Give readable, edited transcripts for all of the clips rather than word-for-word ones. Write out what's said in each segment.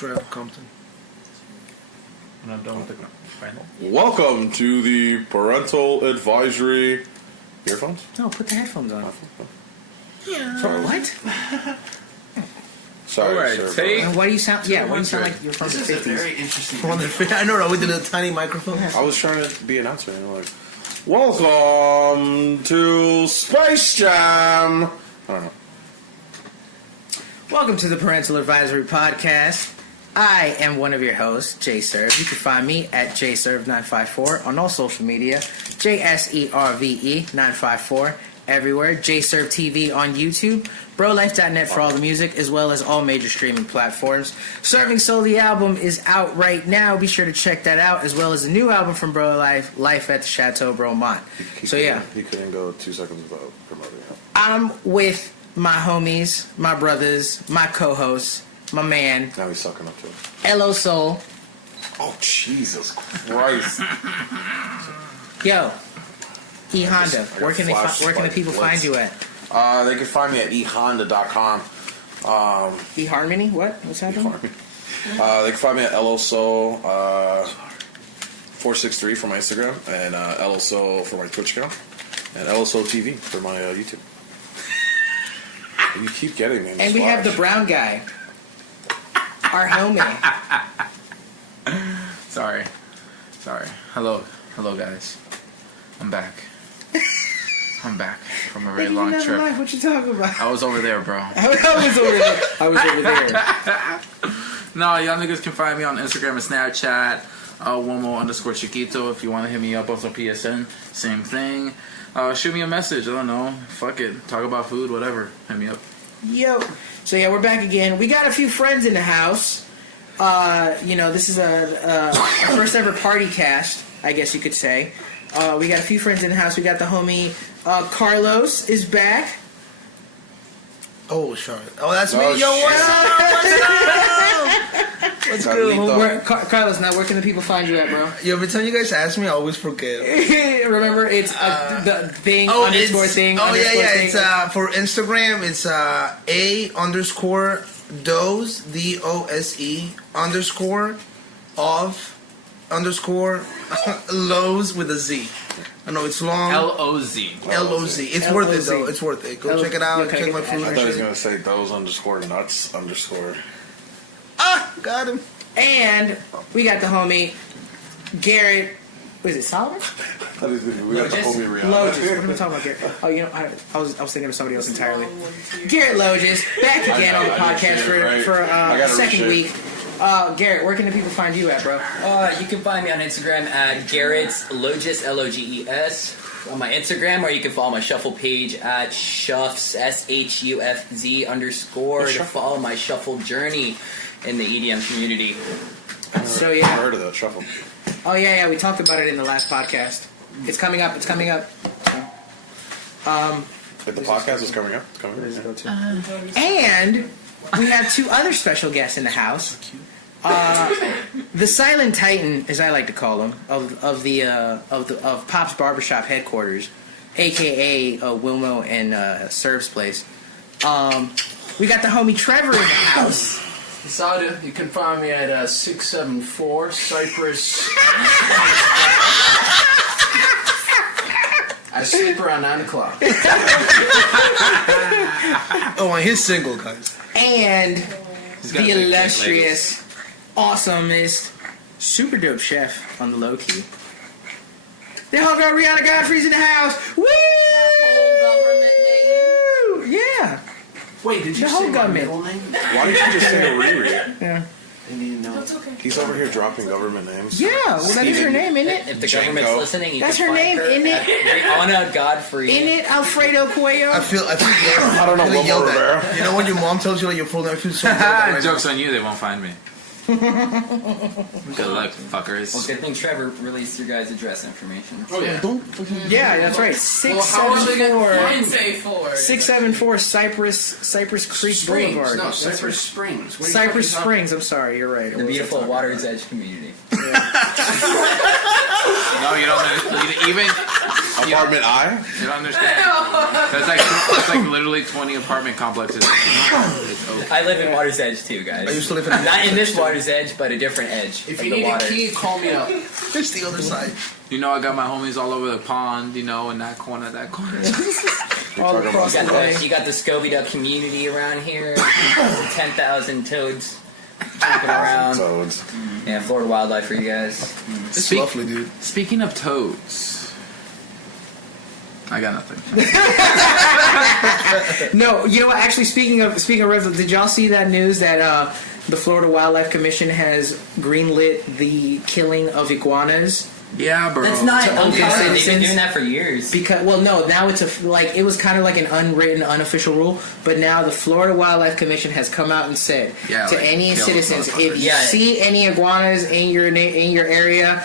Straight out of Compton. When I'm done with the final. Welcome to the Parental Advisory earphones. No, put the headphones on. Yeah. Sorry, what? Sorry, Alright, sir. take- And why do you sound? Yeah, why do you sound like you're from the This is a 50s? very interesting. I know, right? We did a tiny microphone. I was trying to be an announcer. And like, welcome to Space Jam. I don't know. Welcome to the Parental Advisory Podcast. I am one of your hosts, Jay Serve. You can find me at jserve954 on all social media. JSERVE954 everywhere. JServe TV on YouTube. BroLife.net for all the music, as well as all major streaming platforms. Serving Soul, the album, is out right now. Be sure to check that out, as well as a new album from Bro Life, Life at the Chateau Bromont. So yeah, He couldn't go 2 seconds without promoting it. I'm with my homies, my brothers, my co-hosts, my man, Now he's sucking up to it. LO Soul. Oh, Jesus Christ. Yo, E Honda. I got Where can the people find you at? They can find me at ehonda.com. E Harmony? What? What's happening? They can find me at LOSO 463 for my Instagram, and LOSO for my Twitch account, and LOSO TV for my YouTube. You keep getting me. And we have the brown guy, our homie. Sorry. Hello, guys. I'm back from a very long trip. What you talking about? I was over there, bro. I was over there. No, y'all niggas can find me on Instagram and Snapchat. Womo_Chiquito. If you want to hit me up on some PSN, same thing. Shoot me a message. I don't know. Fuck it. Talk about food, whatever. Hit me up. Yo. So yeah, we're back again. We got a few friends in the house. This is a first ever party cast, I guess you could say. We got a few friends in the house. We got the homie Carlos is back. Oh, Charlotte. Oh, that's me. Oh, Yo, what's up? What's good? Carlito. Carlos, now where can the people find you at, bro? Yo, every time you guys ask me, I always forget. Remember, it's the thing underscore thing. Oh, underscore yeah. thing. It's for Instagram. It's A_dose DOSE_of_ Lowe's with a Z. I know it's long. LOZ. LOZ. It's worth it though. It's worth it. Go check it out. Okay, Check my okay. food. I and thought he was shit. going to say those_nuts_. Got him. And we got the homie Garrett. What is it, Solomon? We got the homie Rihanna. Logis. What am I talking about, Garrett? Oh, I was thinking of somebody else entirely. Garrett Logis, back again on the podcast for a second week. Garrett, where can the people find you at, bro? You can find me on Instagram at Garrett's Logis, LOGES, on my Instagram, or you can follow my Shuffle page at Shuffs, SHUFZ_ to follow my Shuffle journey in the EDM community. So I've yeah. heard of that shuffle. Oh yeah, we talked about it in the last podcast. It's coming up. If the podcast is coming up, it's coming up. And we have two other special guests in the house. The Silent Titan, as I like to call him, of Pop's Barbershop headquarters, aka Wilmo and Serve's place. We got the homie Trevor in the house. Sada, you can find me at 674 Cypress. I sleep around 9 o'clock. Oh, and he's single, guys. And He's got the a big illustrious, awesomest, super dope chef on the low key. The whole girl Rihanna Godfrey's in the house. Woo! Yeah. Wait, did you The say whole my government. middle name? Why didn't you just say a Riri? Yeah. I didn't know. He's over here dropping government names. Yeah, well, that is her name, isn't it? If the Janko. government's listening, you That's can her find name, her isn't at Rihanna Godfrey. In it, Alfredo Cuello. I feel I don't know, really Wilmo yelled at. Rivera. You know when your mom tells you like your full name? I feel so yelled at right Joke's on you, they won't find me. Good luck, fuckers. Well, good thing Trevor released your guys' address information. Oh, yeah. Don't fucking. Yeah, that's right. Well, how are they going to 674 find me? 674 Cypress Creek Springs. Boulevard. No, That's Cypress right. Springs. What are you Cypress fucking Springs. I'm sorry, you're right. The beautiful Water's Edge community. No, you don't even. Apartment I? You don't understand. That's like literally 20 apartment complexes. It's okay. I live in Water's Edge too, guys. I used to live in Not in this Water's Edge, but a different edge If of you the need water. a key, call me up. It's the other side. You know, I got my homies all over the pond, you know, in that corner, that corner. All across You the got way. you got the Scooby Duck community around here. 10,000 toads jumping around. Toads. Yeah, Florida wildlife for you guys. It's lovely, dude. Speaking of toads, I got nothing. No, you know what? Actually, speaking of reptiles, did y'all see that news that the Florida Wildlife Commission has greenlit the killing of iguanas? Yeah, bro. That's not To open uncommon. They've been citizens? doing that for years. Because now it's it was kind of like an unwritten, unofficial rule, but now the Florida Wildlife Commission has come out and said Yeah, to like, any kill citizens, those if you Yeah. see any iguanas in your area,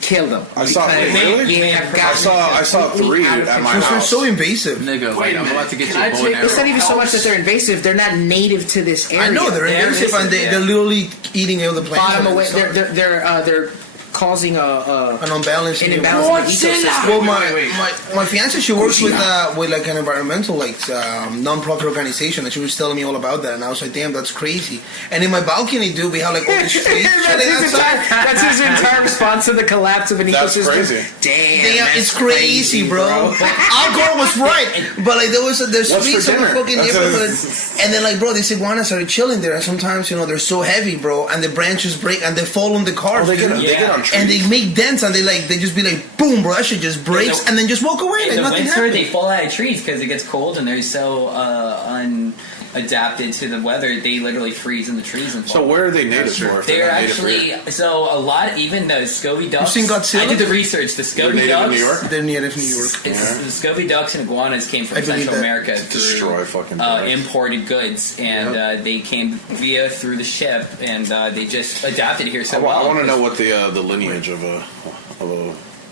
kill them. I saw- Because really? you have I gotten I saw completely 3 out of at my control. Because they're house. so invasive. Nigga, Wait a I'm minute. about to get Can you I a bow take and It's not arrow. even so much that they're invasive; they're not native to this area. I know they're They're invasive, and invasive, yeah. they're literally eating all the plants. bottom and away. stuff. They're causing An imbalance. an in the- imbalance in the ecosystem. Well, Wait. my fiance, she works with like an environmental non-profit organization, and she was telling me all about that, and I was like, damn, that's crazy. And in my balcony, dude, we have like all these trees. That's his entire response to the collapse of an That's ecosystem. crazy. Damn, Damn, that's it's crazy, bro. Our girl was right, but like there's What's trees for in the dinner? fucking That's neighborhood, and then like, bro, these iguanas are chilling there, and sometimes they're so heavy, bro, and the branches break and they fall on the cars, They get, dude. they get on trees. and they make dents, and they just be like, boom, bro, that shit just breaks, and then just walk away, In like the nothing winter, happened. they fall out of trees because it gets cold and they're so unadapted to the weather. They literally freeze in the trees and fall. So where are they native for? If They're not native here? actually so a lot. Even the Scooby ducks. seen Godzilla? I did the research. The They're Scooby native ducks. in New York? They're native New York. It's, the Scooby ducks and iguanas came from I believe Central that. America Destroy through fucking birds. imported goods, and they came through the ship, and they just adapted here so well. I want to know what the lineage of a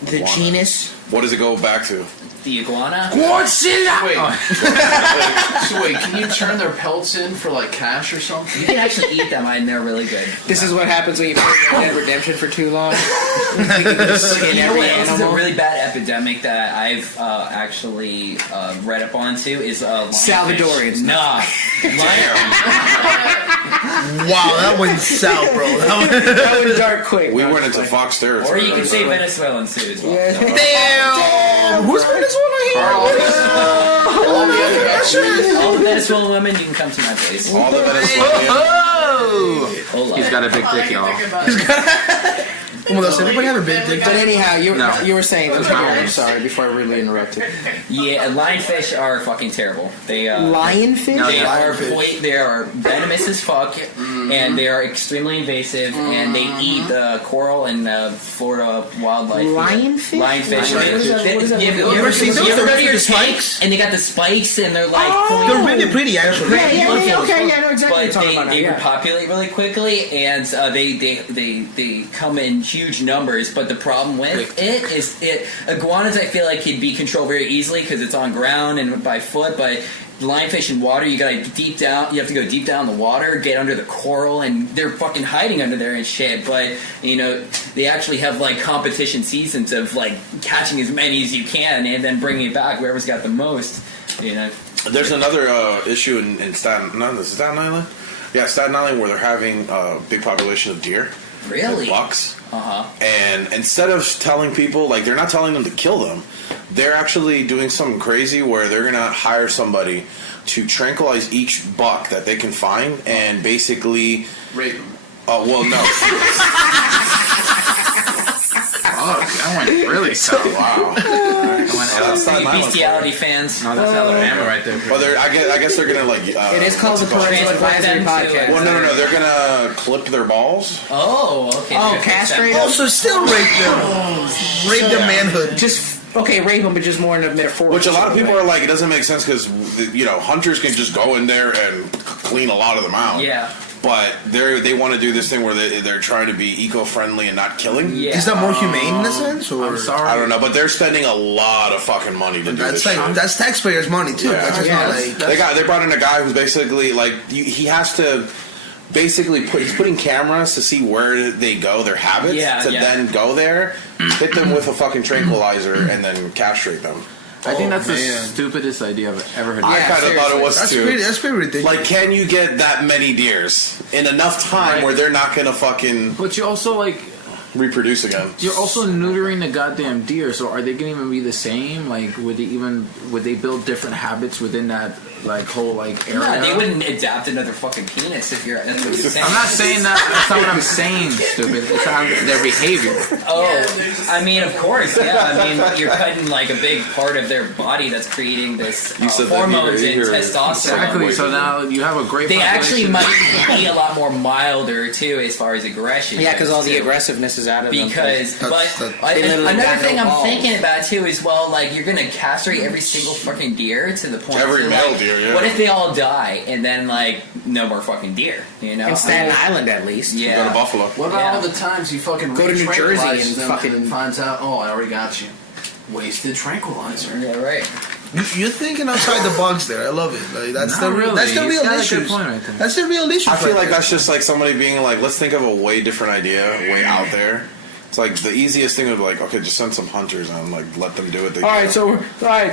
The iguana. genus. What does it go back to? The iguana. Godzilla! Wait. Oh, So wait, can you turn their pelts in for like cash or You something? can actually eat them, and they're really good. This is what happens when you play Red Dead Redemption for too long. You can just skin You know every what else is a animal. really bad epidemic that I've actually read up onto is lionfish. Salvadorians. Nah. Wow, that went south, bro. That went dark quick. We No, went I'm into just Fox Or territory. you can say Venezuelan too as well. Damn! Who's Venezuela here? All the Venezuelan women, you can come to my place. All the Venezuelans. Hola. He's got a big dick, y'all. Oh my gosh, everybody have a big dick. But anyhow, No. you were saying. That's my I'm homie. sorry. Before I really interrupted. Yeah, lionfish are fucking terrible. They Lionfish. No, They yeah. are they are venomous as fuck, and they are extremely invasive, and they eat the coral and the Florida wildlife. Lionfish? Lionfish. What is that- what is that- You ever seen those? you ever go to your The tank spikes? and they got the spikes and they're like They're really pretty, actually. Yeah, okay, yeah, I know exactly what but you're talking about. they now, yeah. repopulate really quickly, and they come in huge numbers. But the problem with it is iguanas. I feel like could be controlled very easily because it's on ground and by foot. But lionfish in water, you gotta deep down. You have to go deep down in the water, get under the coral, and they're fucking hiding under there and shit. But they actually have like competition seasons of like catching as many as you can and then bringing it back. Whoever's got the most. There's another issue in Staten Island. Yeah, Staten Island, where they're having a big population of deer. Really? And bucks. Uh-huh. And instead of telling people, like, they're not telling them to kill them, they're actually doing something crazy where they're going to hire somebody to tranquilize each buck that they can find and basically... Rape them. well, no. I went really south. Wow. Staten Island. Bestiality fans. No, that's Alabama right there. Well, I guess they're going to, like... It is called the Parental Advisory Podcast. Well, no. They're going to clip their balls. Oh, okay. Oh, Good. castrate them? Also, still rape them. Rape their manhood. Just rape them, but just more in a metaphorical. Which a lot of people way. are like, it doesn't make sense because, hunters can just go in there and clean a lot of them out. Yeah. But they want to do this thing where they're trying to be eco-friendly and not killing. Yeah. Is that more humane in a sense? Or? I'm sorry. I don't know, but they're spending a lot of fucking money to do That's this like shit. that's taxpayers' money too. Yeah. That's just Yeah, not that's- like They brought in a guy who's basically like he has to basically he's putting cameras to see where they go, their habits, then go there, hit them with a fucking tranquilizer, and then castrate them. I think that's the stupidest idea I've ever heard. I kind of thought it was that's too. That's pretty ridiculous. Like, can you get that many deers in enough time where they're not gonna fucking But you also like reproduce again? you're also neutering the goddamn deer. So are they gonna even be the same? Like, would they build different habits within that like whole like area? No, they wouldn't adapt another fucking penis if you're. That's what you're saying. I'm not saying that. That's not what I'm saying. Stupid. It's on their behavior. Oh, I mean, of course, yeah. I mean, you're cutting like a big part of their body that's creating this hormones and testosterone. Exactly. So now you have a great. They actually population. might be a lot more milder too, as far as aggression. Yeah, because all the too. aggressiveness is out of them. Because, They literally another got thing no I'm balls. thinking about too is, well, like you're gonna castrate every single fucking deer to the point. Every to, male like, deer, yeah. What if they all die and then like no more fucking deer? You know, In Staten Island, at least. yeah. Go to Buffalo. What about all the times you fucking Go to New Jersey re-tranquilize and them fucking- and finds out, oh, I already got you. Wasted tranquilizer. Yeah, right. You're thinking outside the box there. I love it. Like, that's Not really. That's the He's real got a issue. good point right there. That's the real issue. I feel right like there. that's just like somebody being like, let's think of a way different idea, way out there. It's like the easiest thing would be like, okay, just send some hunters and like let them do what they do. Alright,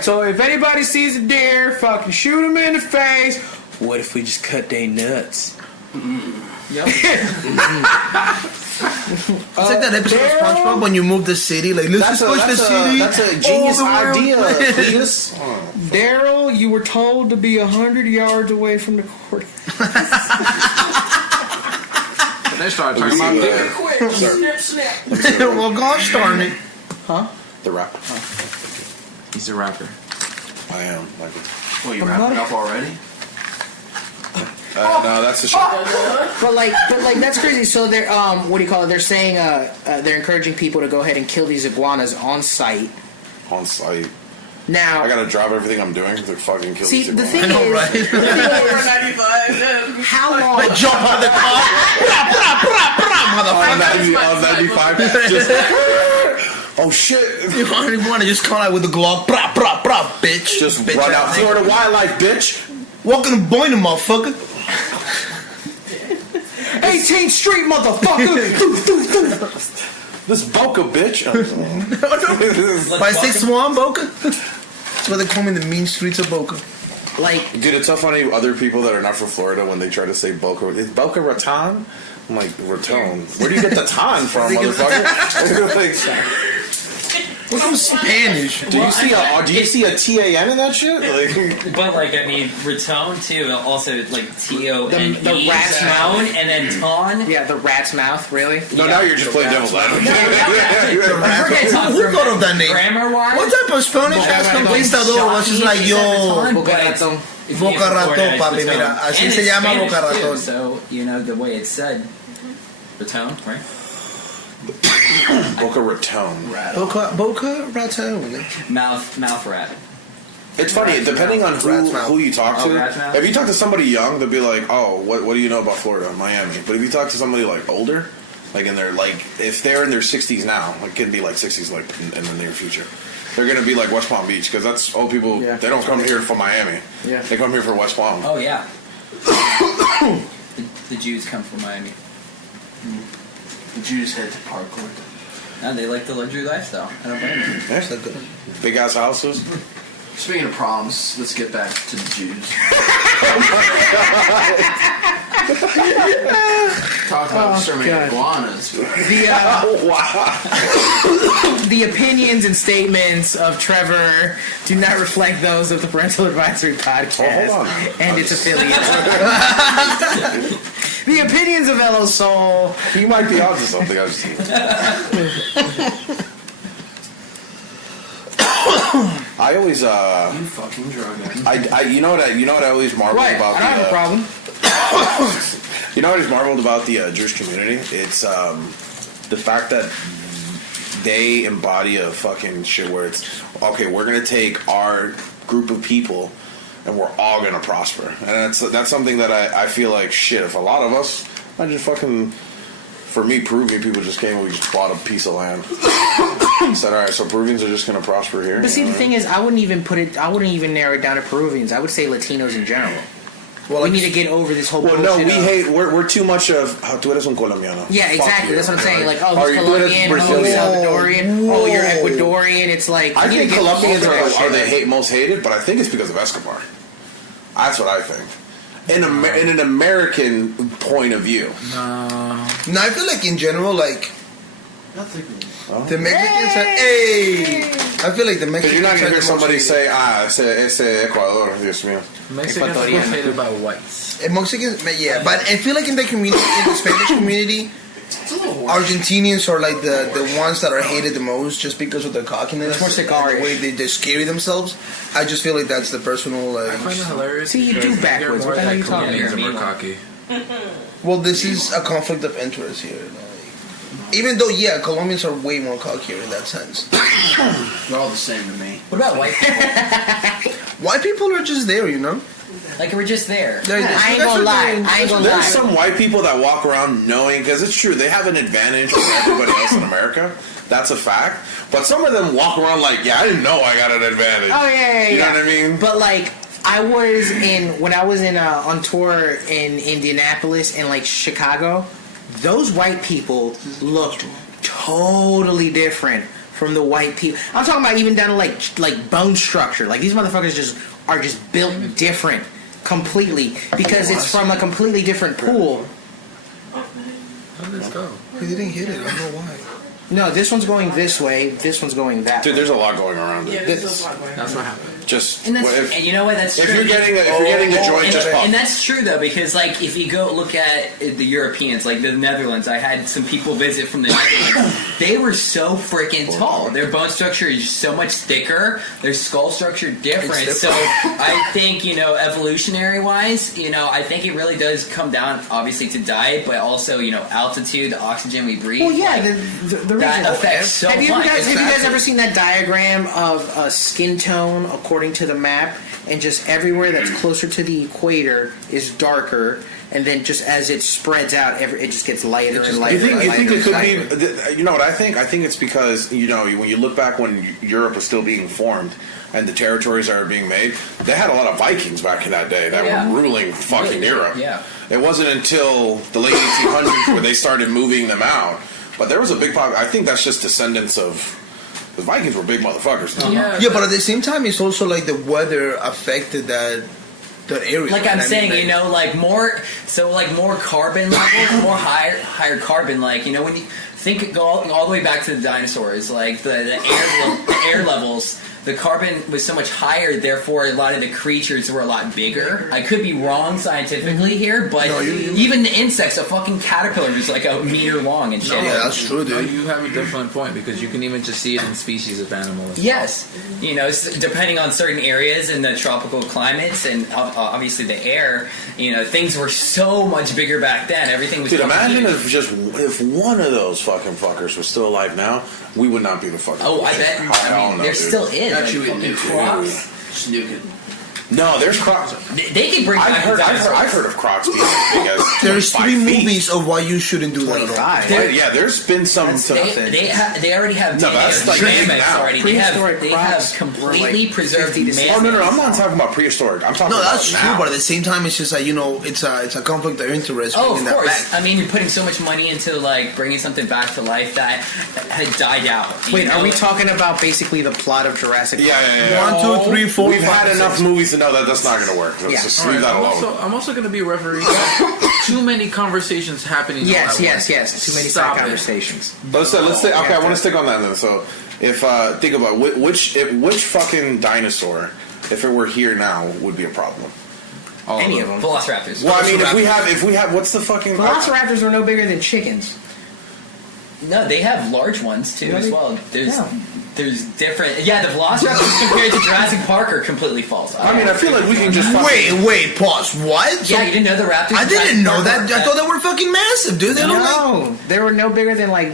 so if anybody sees a deer, fucking shoot them in the face. What if we just cut their nuts? Yep. It's like that episode of SpongeBob when you move the city. Like, let's just push the city. That's a genius all the idea, world. Cletus. Daryl, you were told to be 100 yards away from the court. They started talking about deer. Quick, snip, snap. Well, gosh darn it. The rap. He's a rapper. I am. Like, Well, you wrapping up already? no, that's the shit. But like that's crazy. So they're what do you call it? They're saying they're encouraging people to go ahead and kill these iguanas on site. On site. Now I gotta drop everything I'm doing to fucking kill see these the people. thing I know, is, right? the thing is, how long? Jump on the car. On 95. Just, oh shit. You want to just call out with the glove. Brah, brah, brah, bitch. Just bitch run ass out. nigga. Florida wildlife, bitch. Walking the boiling, motherfucker. 18th Street, motherfucker. This Boca, bitch. By 6-1, Boca. That's what they call me in the mean streets of Boca. Like Dude, it's so funny. Other people that are not from Florida, when they try to say Boca, is Boca Raton? I'm like, Raton. Where do you get the ton from, motherfucker? Like, I'm Spanish. do you see a TAN in that shit? Like, But like, I mean, Raton too. Also, like T-O-N-E, The rat's Raton, and then Ton. yeah, the rat's mouth, really. no, now you're just playing devil's advocate. Who thought of that name? Grammar-wise, What type of Spanish ass conquistador was just like, yo, Boca Raton. Boca Raton, papi, mira, así se llama Boca Raton. So, you know, the way it's said. Raton, right? Boca Raton. Boca Raton. Mouth rat. It's funny, depending on who you talk Oh, to. rat's mouth? If you talk to somebody young, they'll be like, "Oh, what do you know about Florida, Miami?" But if you talk to somebody like older, like in their if they're in their 60s now, it could be like 60s, like in the near future, they're gonna be like West Palm Beach because that's old people. Yeah. They don't come here for Miami. Yeah. They come here for West Palm. Oh yeah. the Jews come from Miami. The Jews head to Parkland. No, they like the luxury lifestyle. I don't blame them. Yeah. Big ass houses. Speaking of problems, let's get back to the Jews. Talk about exterminating iguanas. The opinions and statements of Trevor do not reflect those of the Parental Advisory Podcast hold on. and its affiliates. The opinions of Hello Soul. You might be onto something. I just. I always You fucking drug addict. you know what I always marveled about I don't have a problem. You know what is marveled about the Jewish community? It's the fact that they embody a fucking shit where it's okay. We're gonna take our group of people, and we're all gonna prosper. And that's something that I feel like shit. If a lot of us, I just fucking. For me, Peruvian people just came and we just bought a piece of land. Said, all right, so Peruvians are just gonna prosper here. But see, the thing is, I wouldn't even narrow it down to Peruvians. I would say Latinos in general. Well, we like- need to get over this whole. Well, no, bullshit we of- hate. We're too much of. Tú eres un colombiano. Yeah, Fuck exactly. you. That's what I'm saying. Like, oh, Or he's tú eres Colombian. Oh, he's Brazilian. Salvadorian. Oh, you're Ecuadorian. It's like I we need think to get Colombians over that are shit. the most hated, but I think it's because of Escobar. That's what I think. In an American point of view. No, I feel like in general, like the Mexicans are. Hey, I feel like the Because Mexicans. you're not going to are hear the somebody most say, ese Ecuador, Dios mío. Mexicans are most hated by whites. hated. Mexicans, yeah, but I feel like in the community, in the Spanish community, Argentinians are like the ones that are hated the most just because of their cockiness, It's more cigar-ish. and the way they just carry themselves. I just feel like that's the personal. I find it hilarious. See, you do because I hear backwards. more What the hell that are you talking Colombians about? are more cocky. Well, this is a conflict of interest here. Even though, yeah, Colombians are way more cockier in that sense. They're all the same to me. What about white people? White people are just there, you know. Like we're just there. I ain't gonna lie. I ain't gonna There's lie. some white people that walk around knowing, because it's true, they have an advantage over everybody else in America. That's a fact. But some of them walk around like, yeah, I didn't know I got an advantage. Oh yeah. You know what I mean? But like, when I was on tour in Indianapolis and like Chicago, those white people looked totally different from the white people. I'm talking about even down to like bone structure. Like these motherfuckers are just built different completely because it's from a completely different pool. How did this go? He didn't hit it. I don't know why. No, this one's going this way. This one's going that Dude, way. there's a lot going around. Dude. This- That's what happened. Just And that's if, and you know what? That's if true. you're getting a joint, just pop. And that's true though, because like if you go look at the Europeans, like the Netherlands, I had some people visit from the Netherlands. They were so freaking tall. Their bone structure is so much thicker. Their skull structure different. So I think evolutionary wise, I think it really does come down obviously to diet, but also altitude, the oxygen we breathe. Well, yeah, like, the that reason. affects so Have you much. guys ever seen that diagram of skin tone according to the map, and just everywhere that's closer to the equator is darker, and then just as it spreads out, it just gets lighter and lighter. You think and it lighter. could be? You know what I think? I think it's because when you look back when Europe was still being formed and the territories that are being made, they had a lot of Vikings back in that day that were ruling fucking Really, Europe. yeah. It wasn't until the late 1800s where they started moving them out. But there was a big I think that's just descendants of. The Vikings were big motherfuckers. Yeah, but at the same time, it's also like the weather affected that area. Like I'm I mean, saying, like more carbon levels, more higher carbon. Like when you think go all the way back to the dinosaurs, like the air levels. The carbon was so much higher, therefore a lot of the creatures were a lot bigger. I could be wrong scientifically here, but even the insects, a fucking caterpillar is like a meter long and shit. Yeah, that's true, No, dude. you have a different point because you can even just see it in species of animals. Yes, depending on certain areas in the tropical climates and obviously the air, things were so much bigger back then. Everything was. Dude, fucking imagine huge. if one of those fucking fuckers was still alive now, we would not be the fucking. Oh, I bet. Hell no, there dude. still is. Actually, like, in fucking Crocs, crocs. snook it. No, there's crocs. They can bring back dinosaurs. I've heard of crocs being as big as There's 5 3 feet. movies of why you shouldn't do that at all. 25. Right, yeah, there's been some. They already have No, DNA that's of like mammoths now. already. Prehistoric They crocs have were completely like preserved 50 to 60. mammoths. Oh no, I'm not talking about prehistoric. I'm talking No, about that's true, now. but at the same time, it's just like it's a conflict of interest. Oh, bringing of that course. back. I mean, you're putting so much money into like bringing something back to life that had died out. Wait, are we talking about basically the plot of Jurassic Park? Yeah. 1, 2, 3, 4. We've 5, had 6. enough movies to know that that's not going to work. Let's Yeah. just All leave right, that alone. I'm also going to be a referee. Too many conversations happening. Yes, all at yes, once. yes. Too many Stop side it. conversations. Let's stay. Okay, I want Yeah. to stick on that then. So, if think about which fucking dinosaur, if it were here now, would be a problem. All Any of them. Velociraptors. Well, I mean, if we have, what's the fucking? Velociraptors are no bigger than chickens. No, they have large ones too as well. Yeah. There's different. Yeah, the Velociraptors compared to Jurassic Park are completely false. I mean, I feel like we can just Wait, pause. What? Yeah, you didn't know the Raptors? I in didn't Jurassic know Park that. were- I thought they were fucking massive, dude. They look like. No, they were no bigger than like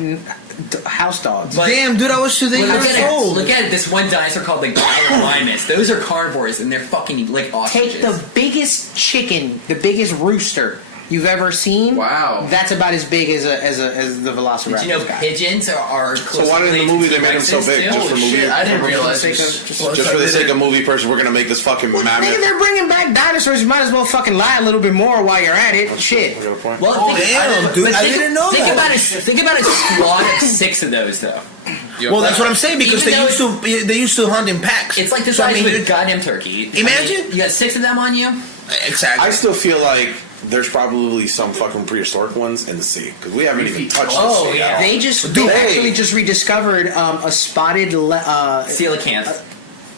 house dogs. But- Damn, dude, I was 2 days Look at old. it. Look at it. This one dinosaur called the Gallimimus. Those are carnivores, and they're fucking like ostriches. Take the biggest chicken, the biggest rooster, you've ever seen. Wow. That's about as big as the Velociraptor. Did you know pigeons are So why in the movie they made them so big? Just for movie? Shit, I didn't realize. Just for the sake of movie person, we're gonna make this fucking Nigga, mammoth. they're bringing back dinosaurs. You might as well fucking lie a little bit more while you're at it. Shit. I got a point. Well, Damn, dude, I didn't know that. Think about a squad of 6 of those, though. Well, that's what I'm saying because Even they used to hunt in packs. It's like the So, I size mean, of a goddamn turkey. Imagine. You got 6 of them on you. Exactly. I still feel like there's probably some fucking prehistoric ones in the sea because we haven't even touched Oh, the sea yeah. at all. They actually just rediscovered a spotted Coelacanth.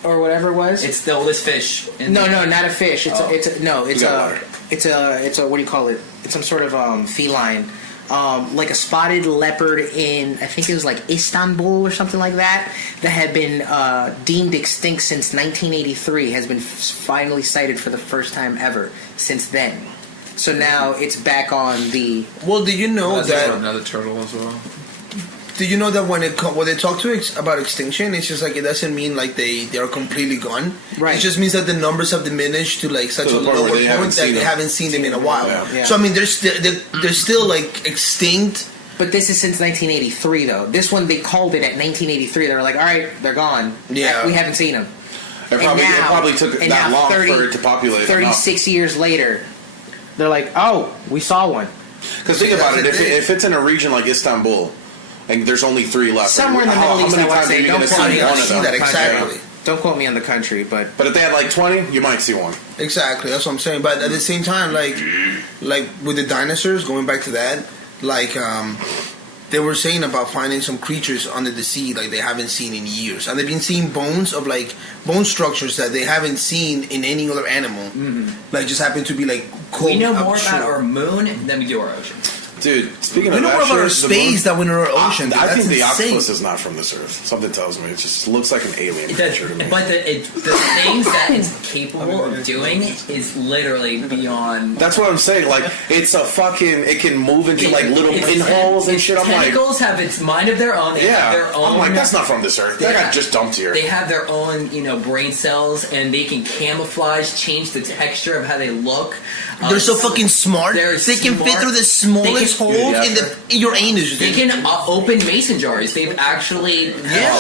or whatever it was. It's the oldest fish. No, not a fish. It's You got water. it's a what do you call it? It's some sort of feline, like a spotted leopard in I think it was like Istanbul or something like that. That had been deemed extinct since 1983 has been finally sighted for the first time ever since then. So now it's back on the. Well, did you know that? Another turtle as well. Did you know that when they talk about extinction, it's just like it doesn't mean like they are completely gone. Right. It just means that the numbers have diminished to like such To a the point lower where they haven't point that seen they them. haven't seen them in a while. Yeah. So I mean, they're still like extinct. But this is since 1983 though. This one they called it at 1983. They were like, all right, they're gone. Yeah. We haven't seen them. It probably took that long for it to populate. 36 years later, they're like, oh, we saw one. Because think about it, if it's in a region like Istanbul, and there's only 3 left, Somewhere in the how Middle East, many I would times say, are you don't going to quote see me one on of them? that exactly. Don't quote me on the country, but But if they had like 20, you might see one. Exactly, that's what I'm saying. But at the same time, like with the dinosaurs, going back to that, like they were saying about finding some creatures under the sea like they haven't seen in years, and they've been seeing bones of like bone structures that they haven't seen in any other animal. Like just happen to be like cold. We know more offshore. about our moon than we do our oceans. Dude, speaking We of know that more about our shit, the moon- space than we know our ocean. Dude. I That's think the insane. octopus is not from this earth. Something tells me it just looks like an alien creature to me. But the things that it's capable of doing is literally beyond. That's what I'm saying. Like it's a fucking. It can move into like little Its pinholes and shit. I'm like, tentacles have its mind of their own. They have their yeah. own. I'm like, that's not from this earth. That got just dumped here. They have their own, brain cells, and they can camouflage, change the texture of how they look. They're so fucking smart. They're They can fit smart. through the smallest They holes can- in your anus. They can open mason jars. They've actually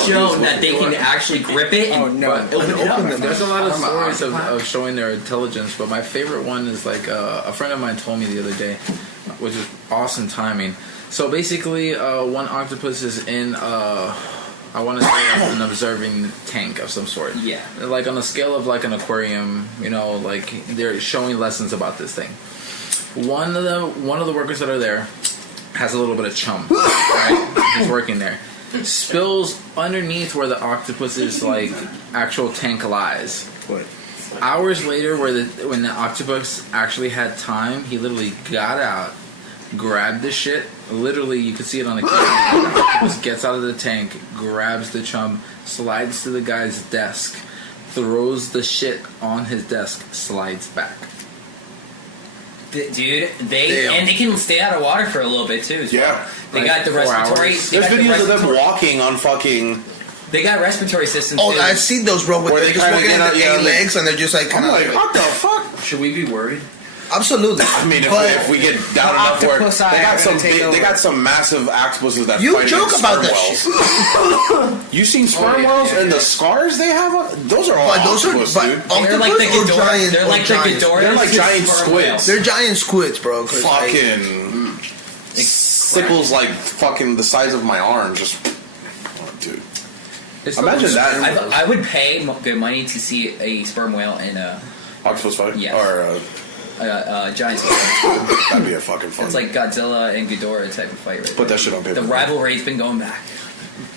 shown that they can actually grip it and open it up. There's a lot of stories of showing their intelligence, but my favorite one is like a friend of mine told me the other day, which is awesome timing. So basically, one octopus is in I want to say like an observing tank of some sort. Yeah. Like on a scale of like an aquarium, like they're showing lessons about this thing. One of the workers that are there has a little bit of chum. Right? He's working there. Spills underneath where the octopus's like actual tank lies. What? Hours later, when the octopus actually had time, he literally got out, grabbed the shit. Literally, you could see it on the camera. The octopus gets out of the tank, grabs the chum, slides to the guy's desk, throws the shit on his desk, slides back. Dude, they can stay out of water for a little bit too. As well. Yeah. They Like got the 4 respiratory. hours. They There's got the videos of them respiratory- walking on fucking. They got respiratory systems. Oh, too. I've seen those, bro. Where Where they're they just kinda walking in get the out, yeah, legs, and they're just like kind I'm of like, what the fuck? Should we be worried? absolutely. I mean, But if we get down enough where octopus they eye got are some gonna take big, over. they got some massive octopuses that You fight joke against about that sperm whales. You seen sperm whales and the scars they have? Those are all But those are octopus, but dude. They're like the octopus or Ghidorah. giant. They're or like the giants? Ghidorah. They're like giant sperm whales. squids. They're giant squids, bro. 'Cause, like, Fucking sickles like fucking the size of my arm. Just, oh, dude. It's Imagine that. I would pay good money to see a sperm whale in a Octopus fight? Yes. Or giant squid. that'd be a fucking fun. It's like Godzilla and Ghidorah type of fight right Put there. that shit on paper. The rivalry's been going back.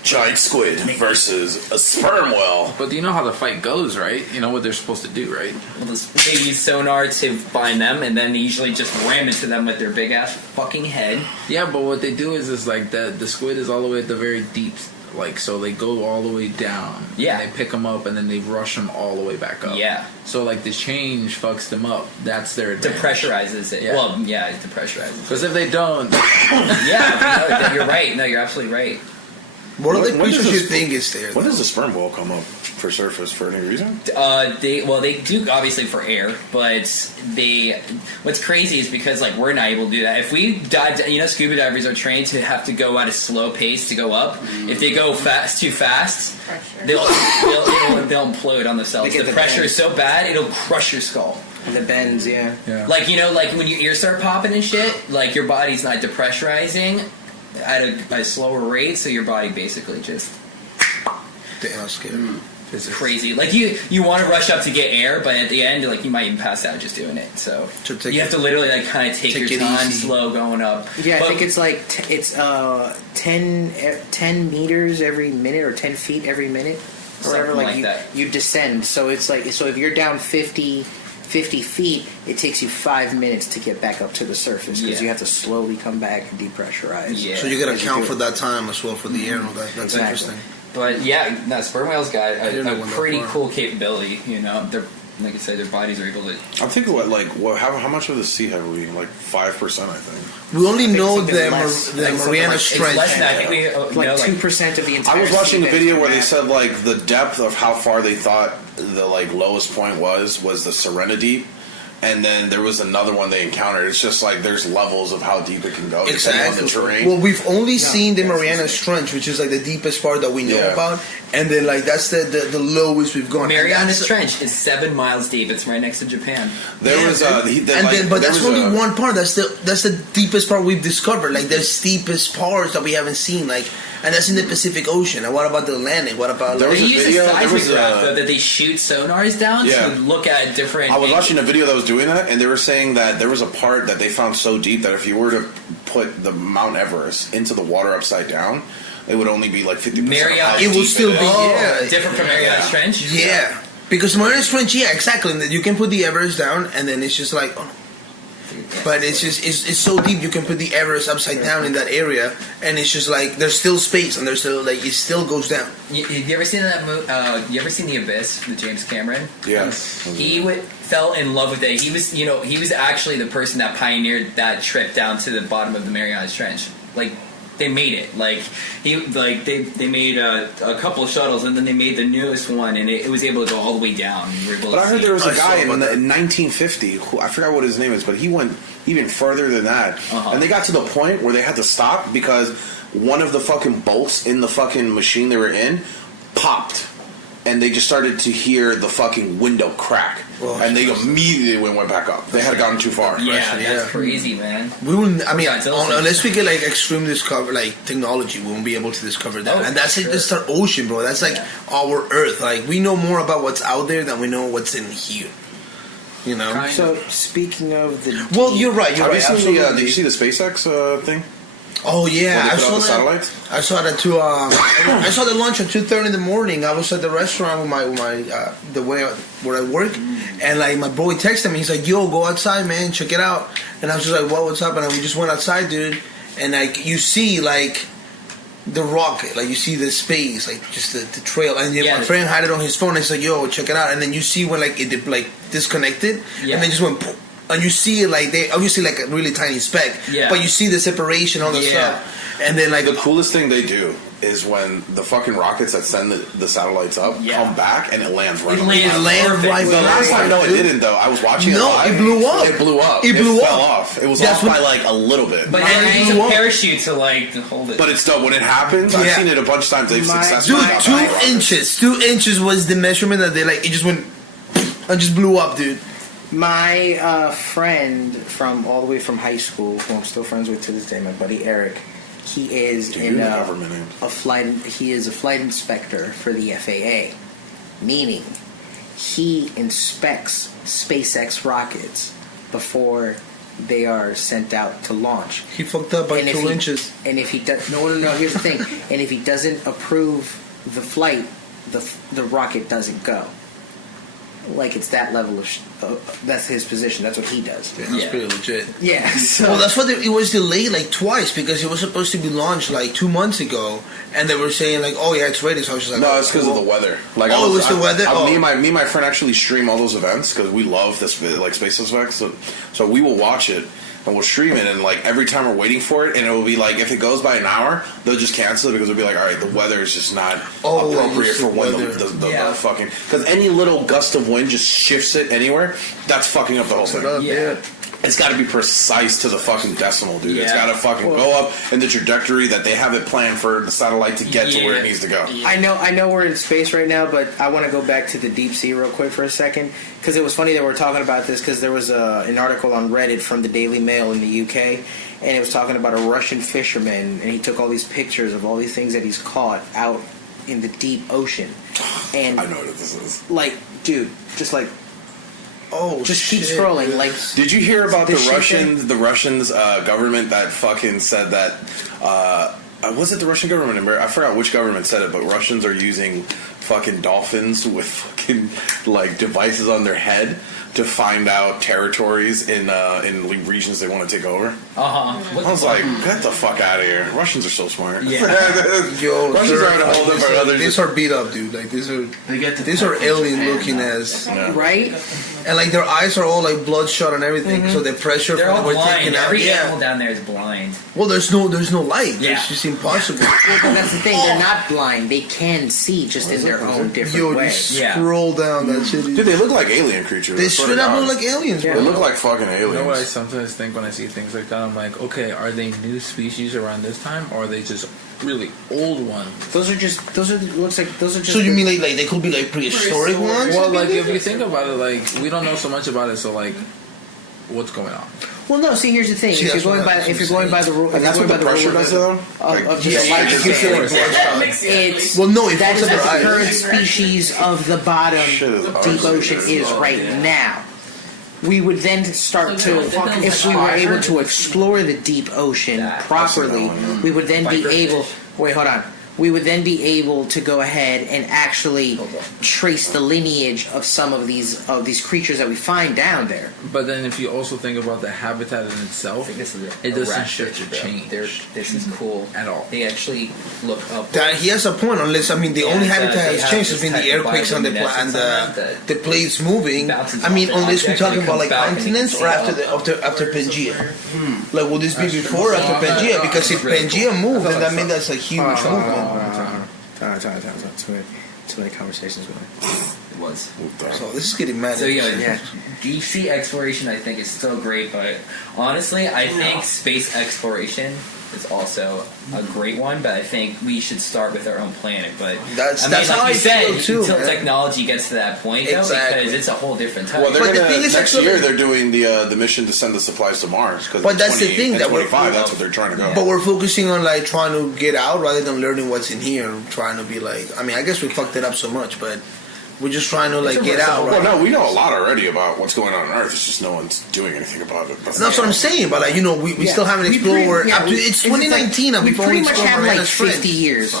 Giant squid versus a sperm whale. But do you know how the fight goes, right? You know what they're supposed to do, right? Well, they use sonar to find them, and then they usually just ram into them with their big ass fucking head. Yeah, but what they do is like the squid is all the way at the very deep, like so they go all the way down. Yeah. And they pick them up and then they rush them all the way back up. Yeah. So like the change fucks them up. That's their advantage. Depressurizes it. Yeah. Well, yeah, it depressurizes it. Because if they don't, Yeah, no, you're right. No, you're absolutely right. What are the When does creatures you this- think is there? When though? does the sperm whale come up for surface for any reason? They do obviously for air, but what's crazy is because like we're not able to do that. If we dive, scuba divers are trained to have to go at a slow pace to go up. If they go too fast, they'll implode on themselves. They get The the pressure bends. is so bad it'll crush your skull. The bends, yeah. Like like when your ears start popping and shit, like your body's not depressurizing at a slower rate, so your body basically just Damn, I'm scared. it's crazy. Like you want to rush up to get air, but at the end, like you might even pass out just doing it. So you have to literally like kind of take your it time, easy. slow going up. Yeah, But I think it's like 10 meters every minute or 10 feet every minute. Or whatever, Something like you, that. you descend. So it's like if you're down 50 feet, it takes you 5 minutes to get back up to the surface because Yeah. you have to slowly come back and depressurize. Yeah. So you got to As you account do for it. that time as well for the air and all that. That's Exactly. interesting. But yeah, no, sperm whales got didn't know a when that pretty far. cool capability. They're like I said, their bodies are able to. I'm thinking how much of the sea have we? Like 5%, I think. We only know something the less, the like something Mariana like- It's Trench. less than that. I think we Like know, 2% of the entire. I was watching a seabed video from where they that. said like the depth of how far they thought the like lowest point was the Serenity, and then there was another one they encountered. It's just like there's levels of how deep it can go depending on the terrain. Well, we've only seen the Mariana Trench, which is like the deepest part that we know Yeah. about, and then like that's the lowest we've gone. Mariana's And Trench is 7 miles deep. It's right next to Japan. There Yeah, was dude. But that's only one part. That's the deepest part we've discovered. Like the steepest parts that we haven't seen. Like, and that's in the Pacific Ocean. And what about the Atlantic? What about There like, was They a use video- a there seismic was graph a- though that they shoot sonars down Yeah. to look at different. I was watching a video that was doing that, and they were saying that there was a part that they found so deep that if you were to put the Mount Everest into the water upside down, it would only be like 50%. Mariana- it will still be different from Mariana's Trench. Yeah, because Mariana Trench, yeah, exactly. You can put the Everest down, and then it's just like, oh. But it's just it's so deep. You can put the Everest upside down in that area, and it's just like there's still space, and there's still like it still goes down. You ever seen that movie? You ever seen The Abyss with James Cameron? Yeah. He fell in love with it. He was actually the person that pioneered that trip down to the bottom of the Marianas Trench. Like they made it. Like they made a couple of shuttles, and then they made the newest one, and it was able to go all the way down. We were able But to I heard see there was I a saw guy about that. in 1950 who I forgot what his name is, but he went even further than that, Uh-huh. and they got to the point where they had to stop because one of the fucking bolts in the fucking machine they were in popped, and they just started to hear the fucking window crack, Oh, and they immediately went back up. They had gotten too far. Yeah, Impression, that's yeah. crazy, man. We will. I mean, Godzilla. unless we get like extreme discover, like technology, we won't be able to discover that. Oh, and that's like sure. just our ocean, bro. That's like our Earth. Like we know more about what's out there than we know what's in here. You know. Kind So speaking of the Well, you're right. You're Have right. you seen Absolutely. did you see the SpaceX thing? Oh When yeah, they I put saw out the that. satellites? I saw that too. I saw the launch at 2:30 in the morning. I was at the restaurant with my the way where I work, and like my boy texted me. He's like, "Yo, go outside, man, check it out." And I was just like, "What? What's up?" And we just went outside, dude. And like you see like the rocket, like you see the space, like just the trail. And Yeah. my friend had it on his phone. And he's like, "Yo, check it out." And then you see when like it like disconnected, Yeah. and then just went. Poof. And you see it like they obviously like a really tiny speck, Yeah. but you see the separation, all the Yeah. stuff, and then like The coolest thing they do is when the fucking rockets that send the satellites up Yeah. come back and it lands right. It on lands the land perfect. right The there. last time, no, it didn't though. I was watching it No, live. it blew up. It blew up. It blew fell up. off. It was That's off what- by like a little bit. But And then it they use blew a up. parachute to like hold it. But it's still when it happens. I've Yeah. seen it a bunch of times. They've My- successfully dude, got 2 back rockets. inches. 2 inches was the measurement that they like. It just went and just blew up, dude. My friend from all the way from high school, who I'm still friends with to this day, my buddy Eric. He is Dude, in you're the government name. He is a flight inspector for the FAA, meaning he inspects SpaceX rockets before they are sent out to launch. He fucked up by And if 2 he- inches. And if he does, no. Here's the thing. And if he doesn't approve the flight, the rocket doesn't go. Like it's that level of. That's his position. That's what he does. Yeah, that's Yeah. pretty legit. Yeah. So Well, that's what it was delayed like twice because it was supposed to be launched like 2 months ago, and they were saying like, "Oh yeah, it's ready." So I was just like, No, it's because of cool. the weather. Like, Oh, it was the weather? Oh. Me and my friend actually stream all those events because we love this like SpaceX. So we will watch it, and we'll stream it, and like every time we're waiting for it, and it will be like if it goes by an hour, they'll just cancel it because it'll be like, all right, the weather is just not appropriate for when the fucking, because any little gust of wind just shifts it anywhere. That's fucking up the whole thing. Yeah. It's got to be precise to the fucking decimal, dude. It's got to fucking go up in the trajectory that they have it planned for the satellite to get to where it needs to go. I know we're in space right now, but I want to go back to the deep sea real quick for a second, because it was funny that we're talking about this, because there was an article on Reddit from the Daily Mail in the UK, and it was talking about a Russian fisherman, and he took all these pictures of all these things that he's caught out in the deep ocean. And I know what this is. like, dude, just like, just keep shit. scrolling. Like, did you hear about the shit Russians government that fucking said that? Was it the Russian government? I forgot which government said it, but Russians are using fucking dolphins with fucking like devices on their head to find out territories in regions they want to take over. I was like, get the fuck out of here! Russians are so smart. Yeah. Yo, Russians are a whole different other. These are beat up, dude. Like these are alien looking as right? And like their eyes are all like bloodshot and everything. So the pressure They're from all what we're blind. taking out. Every animal down there is blind. Well, there's no light. Yeah. It's just impossible. Well, but that's the thing. They're not blind. They can see just in their own different Yo, way. just scroll down that shit. Dude, they look like alien creatures. They straight up look like aliens, They bro. look like fucking You know what I aliens. sometimes think when I see things like that? I'm like, okay, are they new species around this time, or are they just really old ones? Those are just So you mean like they could be like prehistoric ones? Well, like if you think about it, like we don't know so much about it, so like, what's going on? Well, no. See, here's the thing. See, If you're that's going by the rule, And that's what the pressure does to them. of just Yeah, life you feel like bloodshot. it's Well, no, it that fucks is up what your the eyes. current species of the bottom Shit is deep awesome. ocean is right now. We would then start to, if we were able to explore the deep ocean properly, we would then be able. Wait, hold on. We would then be able to go ahead and actually trace the lineage of some of these creatures that we find down there. But then if you also think about the habitat in itself, it doesn't shift or change This is cool at all. They actually look up. He has a point. Unless the only habitat they has have changed this has been the type of earthquakes and bioluminescence the plates moving. bounces I mean, off an unless we're object, talking it about like comes back and you can continents see or all after Pangea. Like, will this be before or after Pangea? Because if Pangea moved, then that means that's a huge movement. Too many conversations with It was. So this is getting mad. So deep sea exploration I think is still great, but honestly I think space exploration is also a great one, but I think we should start with our own planet. But That's like how you I said, feel too. until Man. technology gets to that point, though, Exactly. because it's a whole different type. Well, they're But the gonna, thing is next actually- year they're doing the mission to send the supplies to Mars. But that's the thing that we're 25. That's what they're trying to go. But we're focusing on like trying to get out rather than learning what's in here. Trying to be like, I mean, I guess we fucked it up so much, but we're just trying to like get out. Well, Right? no, we know a lot already about what's going on Earth. It's just no one's doing anything about it. That's what I'm saying. But like, we still haven't explored. It's 2019. we pretty much have like Mariana's 50 Trench. years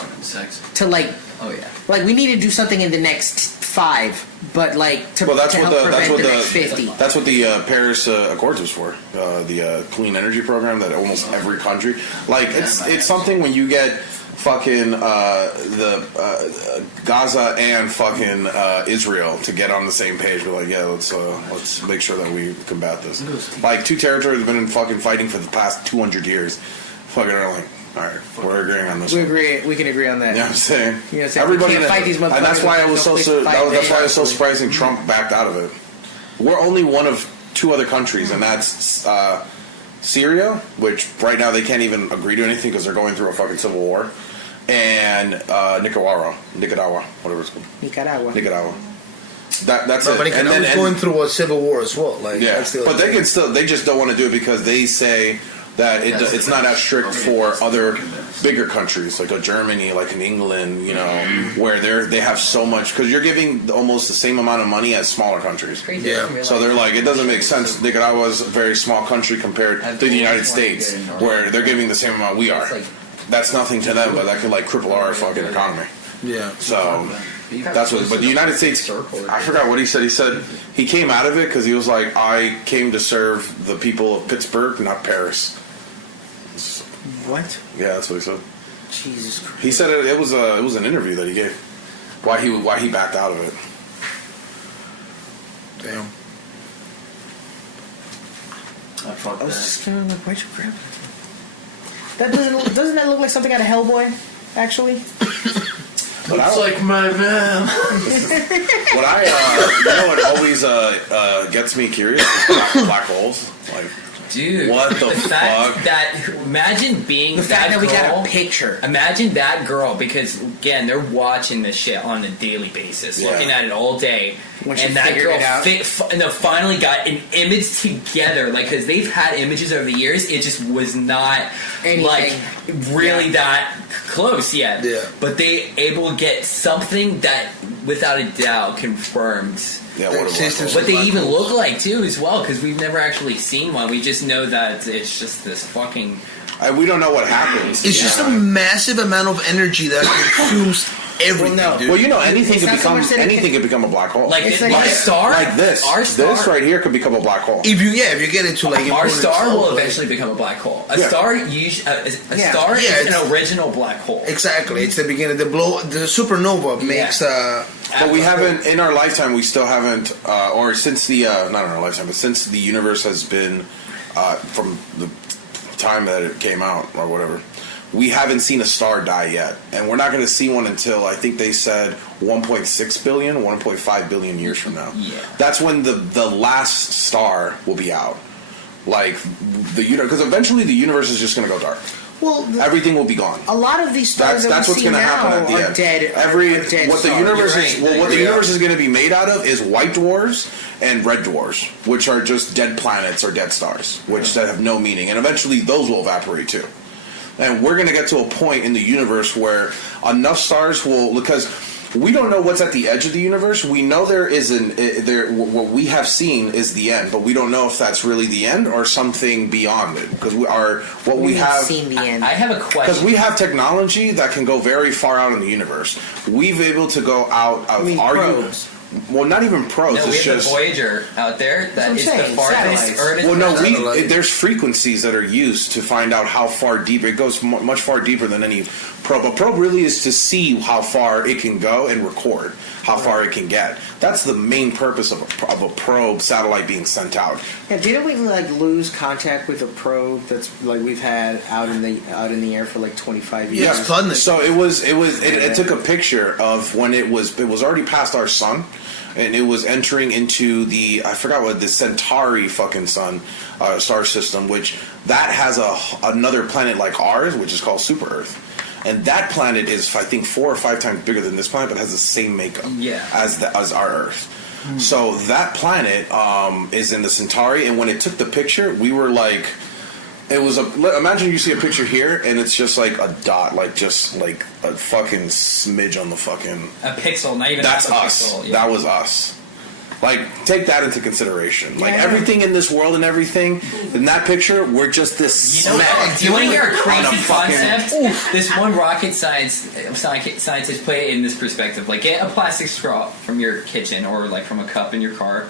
to like. Oh yeah. Like, we need to do something in the next 5, but like to, Well, that's to what help the prevent the next 50. that's what the Paris Accords was for. The clean energy program that almost every country, like it's something when you get fucking Gaza and fucking Israel to get on the same page. We're like, yeah, let's make sure that we combat this. Like, two territories have been in fucking fighting for the past 200 years. Fucking are like, all right, we're agreeing on this. We one. agree. We can agree on that. You know what I'm saying? You know what I'm saying? Everybody, We can't fight these and that's motherfuckers why if it was there's no place to fight that's why them. it's so surprising Trump backed out of it. We're only one of 2 other countries, and that's Syria, which right now they can't even agree to anything because they're going through a fucking civil war, and Nicaragua, whatever it's called, Nicaragua. That's But it. And Nicaragua's then going through a civil war as well. Like, yeah, that's the but other they thing. can still. They just don't want to do it because they say that it's not as strict for other bigger countries like a Germany, like in England, where they have so much, because you're giving almost the same amount of money as smaller countries. Crazy. Yeah. So they're like, it doesn't make sense. Nicaragua is a very small country compared to the United States, where they're giving the same amount we are. That's nothing to them, but that could like cripple our fucking economy. Yeah. So that's what. But the United States, I forgot what he said. He said he came out of it because he was like, I came to serve the people of Pittsburgh, not Paris. What? Yeah, that's what he said. Jesus Christ. He said it was an interview that he gave. Why he backed out of it. Damn. fuck I was that. just kind of like, why'd you grab it? That doesn't that look like something out of Hellboy? Actually, Looks like my man. What you know what always gets me curious is black holes. Like, Dude, what the fact fuck? that imagine being the fact that we girl, got a picture. Imagine that girl, because again, they're watching this shit on a daily basis, Yeah. looking at it all day, When she and that figured girl it out. finally got an image together. Like, because they've had images over the years, it just was not Anything. like really that close yet. Yeah. But they able to get something that, without a doubt, confirmed. Yeah, what it was. Existence. What they Black even holes. look like too, as well, because we've never actually seen one. We just know that it's just this fucking. We don't know what happens. It's just a massive amount of energy that consumes everything, Well, no. dude. Well, you know, anything It's could not so become much that it anything can- could become a black hole. Like It's our like- star, Like this. Our star, This right here could become a black hole. if you get into like our important star stuff, will like- eventually become a black hole. A Yeah. star, a Yeah. star Yeah, is it's- an original black hole. Exactly, it's the beginning. The supernova makes. But we haven't, in our lifetime, we still haven't, or since the, not in our lifetime, but since the universe has been, from the time that it came out, or whatever, we haven't seen a star die yet. And we're not going to see one until, I think they said, 1.6 billion, 1.5 billion years from now. Yeah. That's when the last star will be out. Like, because eventually the universe is just going to go dark. Well, Everything will be gone. a lot of these stars That's that we what's see going to now happen at the are end. dead. Are dead What the stars. universe You're is, right. well, what the Yeah. universe is going to be made out of is white dwarfs and red dwarfs, which are just dead planets or dead stars, which that have no meaning, and eventually those will evaporate too. And we're going to get to a point in the universe where enough stars will, because we don't know what's at the edge of the universe. We know there is what we have seen is the end, but we don't know if that's really the end or something beyond it, because we We've have seen the end. I have a because question. we have technology that can go very far out in the universe. We've able to go out of our probes. well, not even probes. No, we it's have just the Voyager out there. That That's is what I'm the saying, farthest satellites. Earth is well, no, from- Satellite. there's frequencies that are used to find out how far deep it goes. Much far deeper than any probe. A probe really is to see how far it can go and record how far it can get. That's the main purpose of a probe satellite being sent out. Yeah, didn't we like lose contact with a probe that's like we've had out in the air for like 25 years? Yeah, Sputnik. So it took a picture of when it was already past our sun, and it was entering into the, I forgot what, the Centauri fucking sun star system, which that has another planet like ours, which is called Super Earth. And that planet is, I think, 4 or 5 times bigger than this planet, but has the same makeup as our Earth. So that planet is in the Centauri, and when it took the picture, we were like, it was imagine you see a picture here, and it's just like a dot, like just like a fucking smidge on the fucking. a pixel, not even That's half a us. pixel. Yeah. That was us. Like, take that into consideration. Like, Yeah. everything in this world and everything, in that picture, we're just this You know, smack. do you want to hear a on crazy fucking- concept? This one rocket scientist put it in this perspective. Like, get a plastic straw from your kitchen or like from a cup in your car.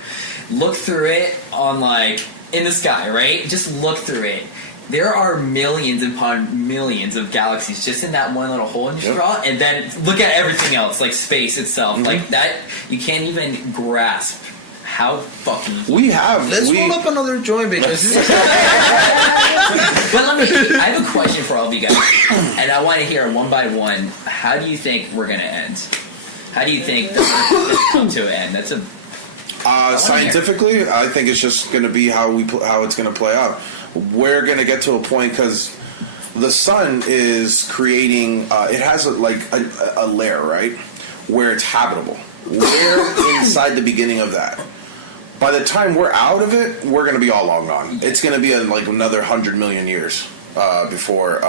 Look through it on like in the sky, right? Just look through it. There are millions upon millions of galaxies just in that one little hole in your Yep. straw, and then look at everything else, like space itself. Mm-hmm. Like that, you can't even grasp how fucking. Let's roll up another joint because this is But I have a question for all of you guys, and I want to hear one by one. How do you think we're gonna end? How do you think the Earth will come to an end? That's a Scientifically, I think it's just going to be how it's going to play out. We're going to get to a point because the sun is creating. It has a layer, right, where it's habitable. We're inside the beginning of that. By the time we're out of it, we're going to be all long gone. It's going to be like another 100 million years before.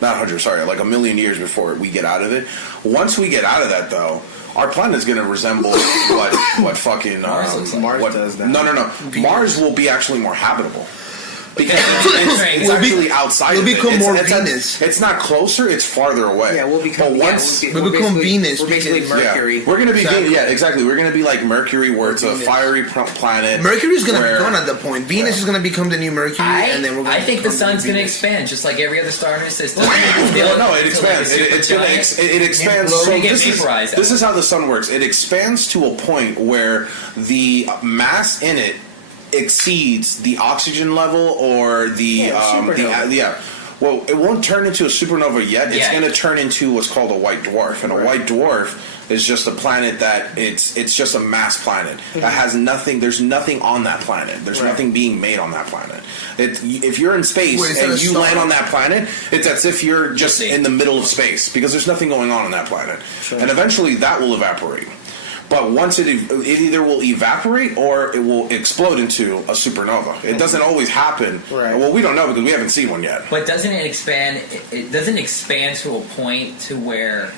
Not 100, sorry, like a million years before we get out of it. Once we get out of that, though, our planet is going to resemble what fucking Mars looks like. Mars does that. No. Mars will be actually more habitable. Because it's We'll be- actually outside. we'll of it. become It's- more it's Venus. It's not closer; it's farther away. Yeah, we'll become. But once, we'll become Venus We're basically because- Mercury. yeah, we're gonna be. Exactly. Yeah, exactly. We're gonna be like Mercury, where it's a Venus. fiery planet. Mercury is going to be where- gone at that point. Venus is going to become the new Mercury, and then we're going I think the sun's going to expand just like every other star in our system. No, it expands. It expands. We're So gonna get this vaporized. is how the sun works. It expands to a point where the mass in it exceeds the oxygen level or the well, it won't turn into a supernova yet. It's Yeah. going to turn into what's called a white dwarf, and a white dwarf is just a planet that it's just a mass planet that has nothing. There's nothing on that planet. There's nothing being made on that planet. If you're in space and you land on that planet, it's as if you're just in the middle of space because there's nothing going on that planet. And eventually that will evaporate. But once it either will evaporate or it will explode into a supernova. It doesn't always happen. Right. Well, we don't know because we haven't seen one yet. But doesn't it expand? It doesn't expand to a point to where,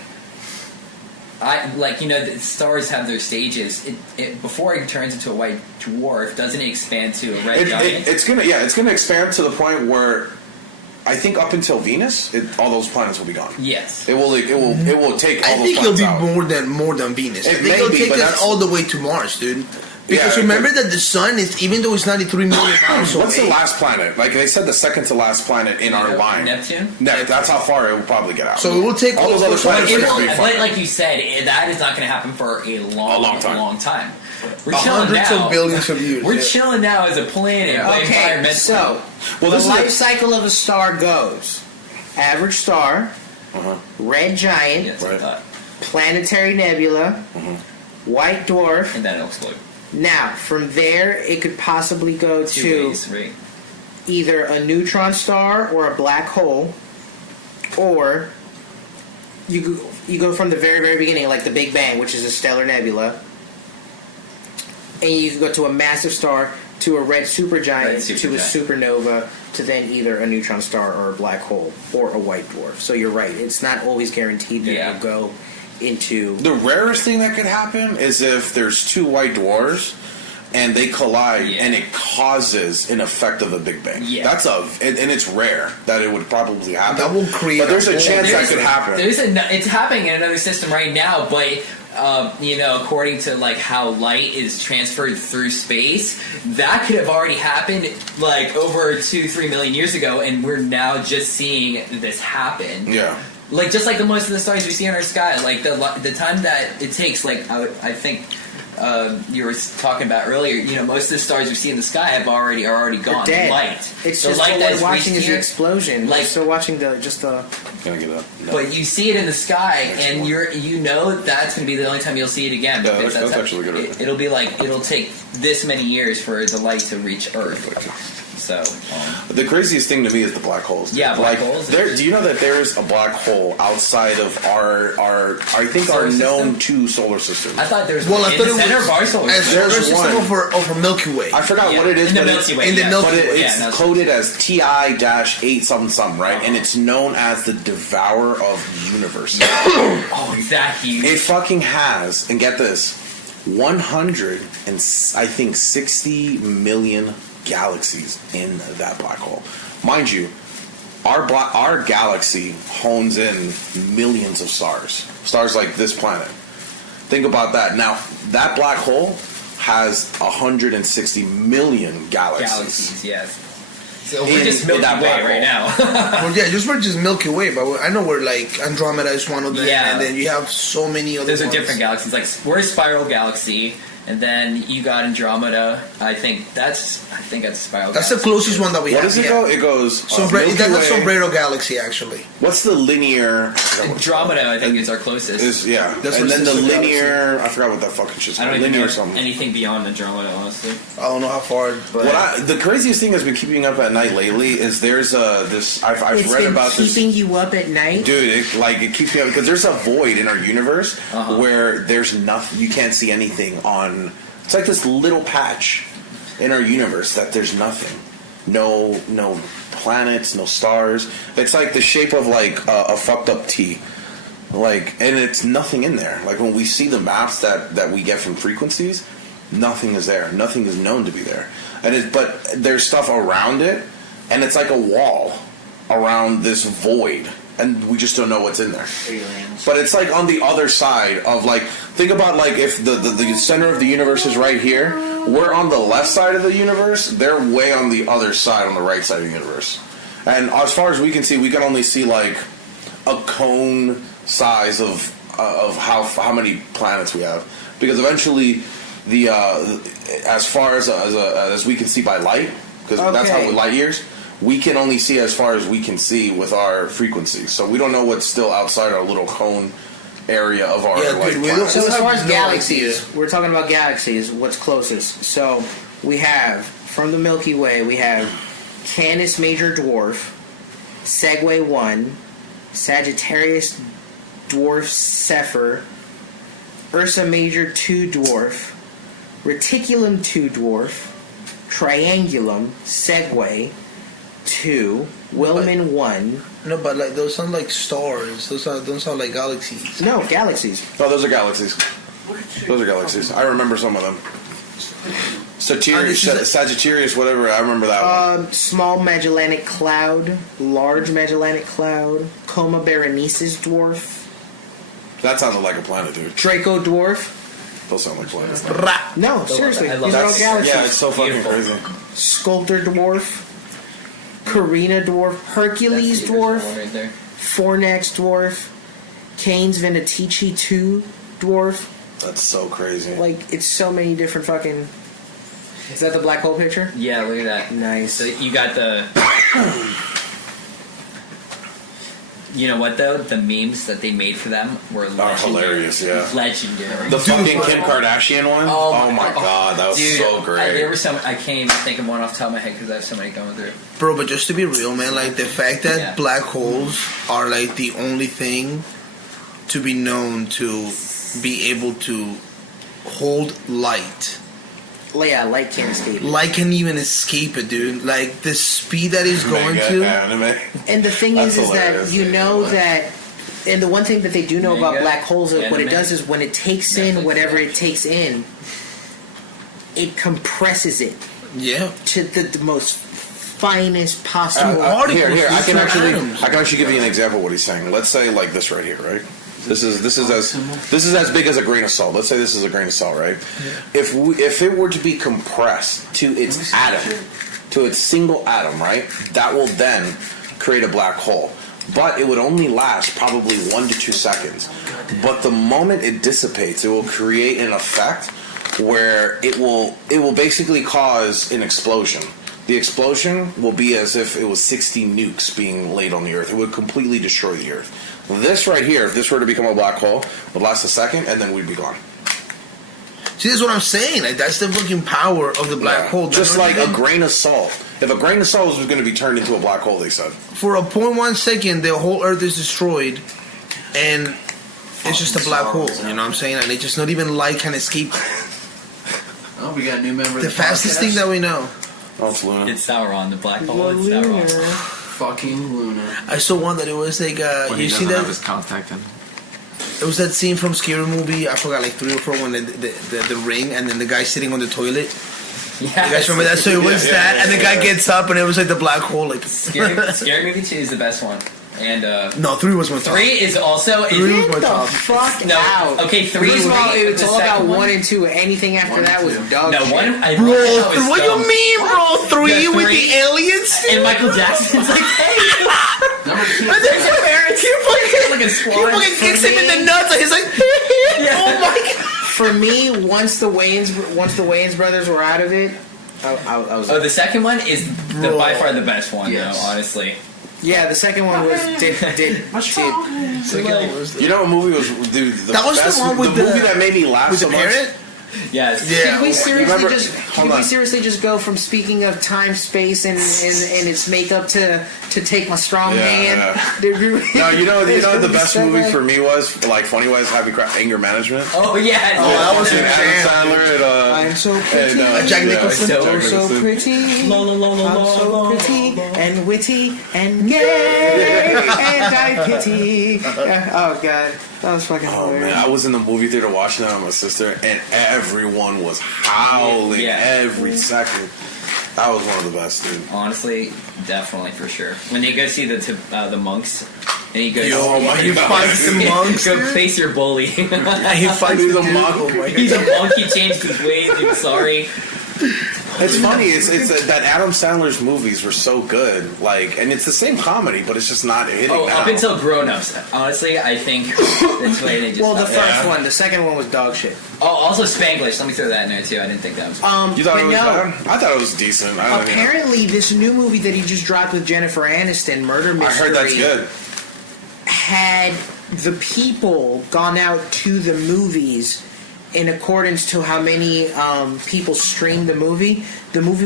the stars have their stages. Before it turns into a white dwarf, doesn't it expand to a red giant? It's gonna expand to the point where I think up until Venus, all those planets will be gone. Yes. It will take all I those think planets it'll be out. more than Venus. I It think may it'll be, take but us that's- all the way to Mars, dude. Because Yeah, remember that the sun is, even though it's 93 million miles away. What's the last planet? Like they said, the second to last planet in our line. Neptune? That's how far it will probably get out. So it will take all those other planets. It are gonna will, be but fine. like you said, that is not going to happen for a long time. We're chilling hundreds now. of billions of years. We're chilling now as a planet. Okay, so Well, the this is life a- cycle of a star goes: average star, red giant, Yes, Right. planetary nebula, white dwarf. and then it'll explode. Now, from there, it could possibly go Two to ways, right? either a neutron star or a black hole, or you go from the very, very beginning, like the Big Bang, which is a stellar nebula, and you can go to a massive star, to a red supergiant, to a supernova, to then either a neutron star or a black hole or a white dwarf. So you're right; it's not always guaranteed that it'll go into. The rarest thing that could happen is if there's two white dwarfs and they collide and it causes an effect of a Big Bang. Yeah. And it's rare that it would probably happen. That will create But there's a a whole- chance that could happen. It's happening in another system right now, but according to like how light is transferred through space, that could have already happened like over 2-3 million years ago, and we're now just seeing this happen. Yeah. Like just like the most of the stars we see in our sky, like the time that it takes, like I think you were talking about earlier. Most of the stars we see in the sky are already gone. Dead. Light. It's the just light what that we're watching is the here, explosion. like- We're still watching the. Gonna get up. No. But you see it in the sky, and that's going to be the only time you'll see it again. Yeah, because that's actually good. It'll be like it'll take this many years for the light to reach Earth. So The craziest thing to me is the black holes. Yeah, black holes. Do you know that there is a black hole outside of our I think Solar our known system? two solar systems? I thought there was Well, one I in thought the it center was of our solar a system. solar There's system one. over Milky Way. I forgot what it is, in the but Milky Way. in the yeah. Milky but Way. it's no, coded as TI-8 something, right? And it's known as the devourer of universe. Oh, is that huge? It fucking has, and get this, 60 million galaxies in that black hole. Mind you, our galaxy hones in millions of stars like this planet. Think about that. Now, that black hole has 160 million Galaxies, yes. So we're just in Milky that Way black right hole. now. Well, yeah, we're just Milky Way, but I know we're like Andromeda is one of them, Yeah. and then you have so many other. Those are ones. different galaxies. Like we're a spiral galaxy, and then you got Andromeda. I think that's a spiral. That's the galaxy. closest one that we What have. does it go? It goes Milky That's a Way. Sombrero Galaxy, actually. What's the linear? Andromeda, I think, is our closest. Yeah, That's and what then the Sister linear. I forgot what that fucking shit's I called. don't even Linear know something. anything beyond Andromeda, honestly. I don't know how far, but The craziest thing that's been keeping up at night lately is there's this. I've It's read been about this. keeping you up at night. Dude, it keeps me up because there's a void in our universe where there's nothing. You can't see anything on. It's like this little patch in our universe that there's nothing. No planets, no stars. It's like the shape of like a fucked up T. Like, and it's nothing in there. Like when we see the maps that we get from frequencies, nothing is there. Nothing is known to be there. But there's stuff around it, and it's like a wall around this void, and we just don't know what's in there. Aliens. But it's like on the other side of like, think about like if the center of the universe is right here, we're on the left side of the universe, they're way on the other side, on the right side of the universe. And as far as we can see, we can only see like a cone size of how many planets we have, because eventually the as far as we can see by light, because that's how with light years. We can only see as far as we can see with our frequency, so we don't know what's still outside our little cone area of our planet. So as far as galaxies, we're talking about galaxies. What's closest? So we have from the Milky Way, we have Canis Major Dwarf, Segway 1, Sagittarius Dwarf Zephyr, Ursa Major 2 Dwarf, Reticulum 2 Dwarf, Triangulum Segway 2, Willman 1. No, but like those sound like stars. Those don't sound like galaxies. No, galaxies. Oh, those are galaxies. Those are galaxies. I remember some of them. Sagittarius, whatever. I remember that one. Small Magellanic Cloud, Large Magellanic Cloud, Coma Berenices Dwarf, That sounds like a planet, dude. Draco Dwarf. Those sound like planets. No, seriously, I love these are all That's, galaxies. yeah, it's so fucking Beautiful. crazy. Sculptor Dwarf, Carina Dwarf, Hercules That's the original Dwarf, one right there. Fornax Dwarf, Canes Venatici 2 Dwarf. That's so crazy. Like, it's so many different fucking... Is that the black hole picture? Yeah, look at that. Nice. So you got the. You know what though? The memes that they made for them were legendary. Hilarious, yeah. Legendary. The fucking Kim Kardashian one? Oh my god, that was Dude, so great. there were some. I can't even think of one off the top of my head because I have so many going through. Bro, but just to be real, man, like the fact that Yeah. black holes are like the only thing to be known to be able to hold light. Yeah, light can't escape. Light can even escape it, dude. Like the speed that he's going to. Anime. And the thing That's is that hilarious. you know that, and the one thing that they do know about Manga, black holes is what it anime. does is when it takes in Netflix, whatever yeah. it takes in, it compresses it Yeah. to the most finest possible. Here, I can atoms. actually give you an example of what he's saying. Let's say like this right here, right? This is as big as a grain of salt. Let's say this is a grain of salt, right? Yeah. If it were to be compressed to its atom, to its single atom, right? That will then create a black hole. But it would only last probably 1 to 2 seconds. But the moment it dissipates, it will create an effect where it will basically cause an explosion. The explosion will be as if it was 60 nukes being laid on the Earth. It would completely destroy the Earth. This right here, if this were to become a black hole, would last a second, and then we'd be gone. See, that's what I'm saying. Like that's the fucking power of the black hole. Just like a grain of salt. If a grain of salt was going to be turned into a black hole, they said. For a 0.1 second, the whole Earth is destroyed, and it's just a black hole. You know what I'm saying? And it's just not even light can escape. Oh, we got a new member of The fastest thing that we know. Oh, it's Luna. It's Sauron, the black hole. It's Sauron. Fucking Luna. I saw one that it was like When you he see doesn't that have his contact in. it was that scene from Scary Movie. I forgot like 3 or 4 when the ring and then the guy sitting on the toilet. Yeah, You guys remember that? So it was that, and the guy gets up and it was like the black hole. Like Scary Movie 2 is the best one. And no, 3 was my top. 3 is also. Three was my Get the top. fuck No, out. okay, 3 is First of all, great, it's the all about second 1 and 2. Anything after One that and was two. dog No, shit. 1. I Bro, thought it was what do you dumb. mean, bro? 3 The with three- the aliens? And Michael Jackson's like, hey, Number 2. And then your parents, he Looking fucking squad. kicks him in the nuts, and he's like, oh my god. For me, once the Wayans brothers were out of it, I was. Oh, the second one is by far the best one, Yes. though, honestly. Yeah, the second one was did. You know what movie was, dude? That was the best, one with the the- movie that made me laugh With so the much. parrot? Yes. Yeah. Did we seriously just go from speaking of time, space, and its makeup to take my strong hand? Yeah. Did we- No, you know what the Is best that movie right? for me was, like funny wise, Anger Management. Oh, yeah. that was And a Adam jam. Sandler and I'm so pretty. Jack Nicholson. So- Jack So Nicholson. pretty. La, la, la, la, I'm la, so la. pretty and witty and gay and I pity. Oh god, that was fucking Oh man, hilarious. I was in the movie theater watching that with my sister, and everyone was howling Yeah. every second. That was one of the best, dude. Honestly, definitely for sure. When they go see the monks, and he goes, Yo, my You God. fight some monks, go dude? face your bully. And he fights He's the a dude. monk. Oh my He's god. a monk. He changed his ways. I'm sorry. It's funny. It's that Adam Sandler's movies were so good. Like, and it's the same comedy, but it's just not hitting. Up until Grown Ups. Honestly, I think that's why they just. Well, the first one, the second one was dog shit. Oh, also Spanglish. Let me throw that in there too. I didn't think that was. You thought but it was no, bad? I thought it was decent. apparently, this new movie that he just dropped with Jennifer Aniston, Murder Mystery, I heard that's good. had the people gone out to the movies in accordance to how many people streamed the movie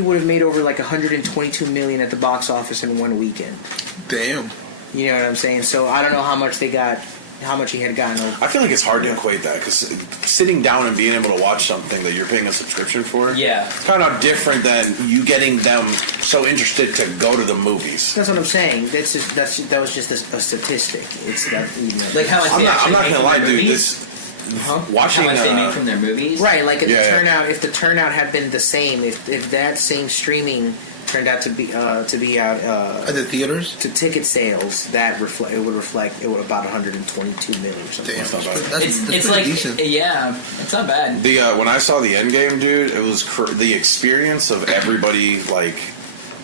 would have made over like 122 million at the box office in one weekend. Damn. You know what I'm saying? So I don't know how much they got, how much he had gotten over. I feel like it's hard to equate that because sitting down and being able to watch something that you're paying a subscription for, Yeah. it's kind of different than you getting them so interested to go to the movies. That's what I'm saying. That was just a statistic. It's that, you know. Like how much I'm they not actually gonna make from lie, their dude. movies? Watching How much they make from their movies? Right, like if Yeah. the turnout had been the same, if that same streaming turned out to be out At the theaters? to ticket sales, it would reflect about 122 million or something. Damn. That's not bad. That's It's pretty like decent. yeah, it's not bad. The when I saw the Endgame, dude, it was the experience of everybody like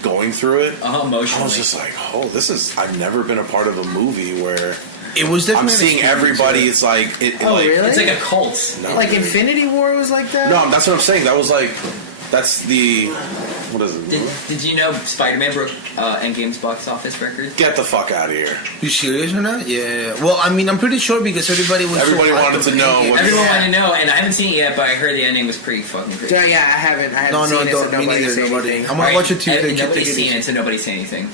going through it. Emotionally. I was just like, oh, this is. I've never been a part of a movie where It was I'm definitely. seeing everybody. It's like Oh, like, really? It's like a cult. No, Like dude. Infinity War was like that? No, that's what I'm saying. That was like, that's the, what is it? Did you know Spider-Man broke Endgame's box office record? Get the fuck out of here. You serious or not? Yeah. Well, I mean, I'm pretty sure because everybody was. Everybody so hyped wanted to over know Endgame. what- Everyone Yeah. wanted to know, and I haven't seen it yet, but I heard the ending was pretty fucking crazy. Yeah, I haven't No, seen it, so don't. Me nobody neither. say Nobody. anything. I'm gonna watch it too. Nobody's seen it, so nobody say anything.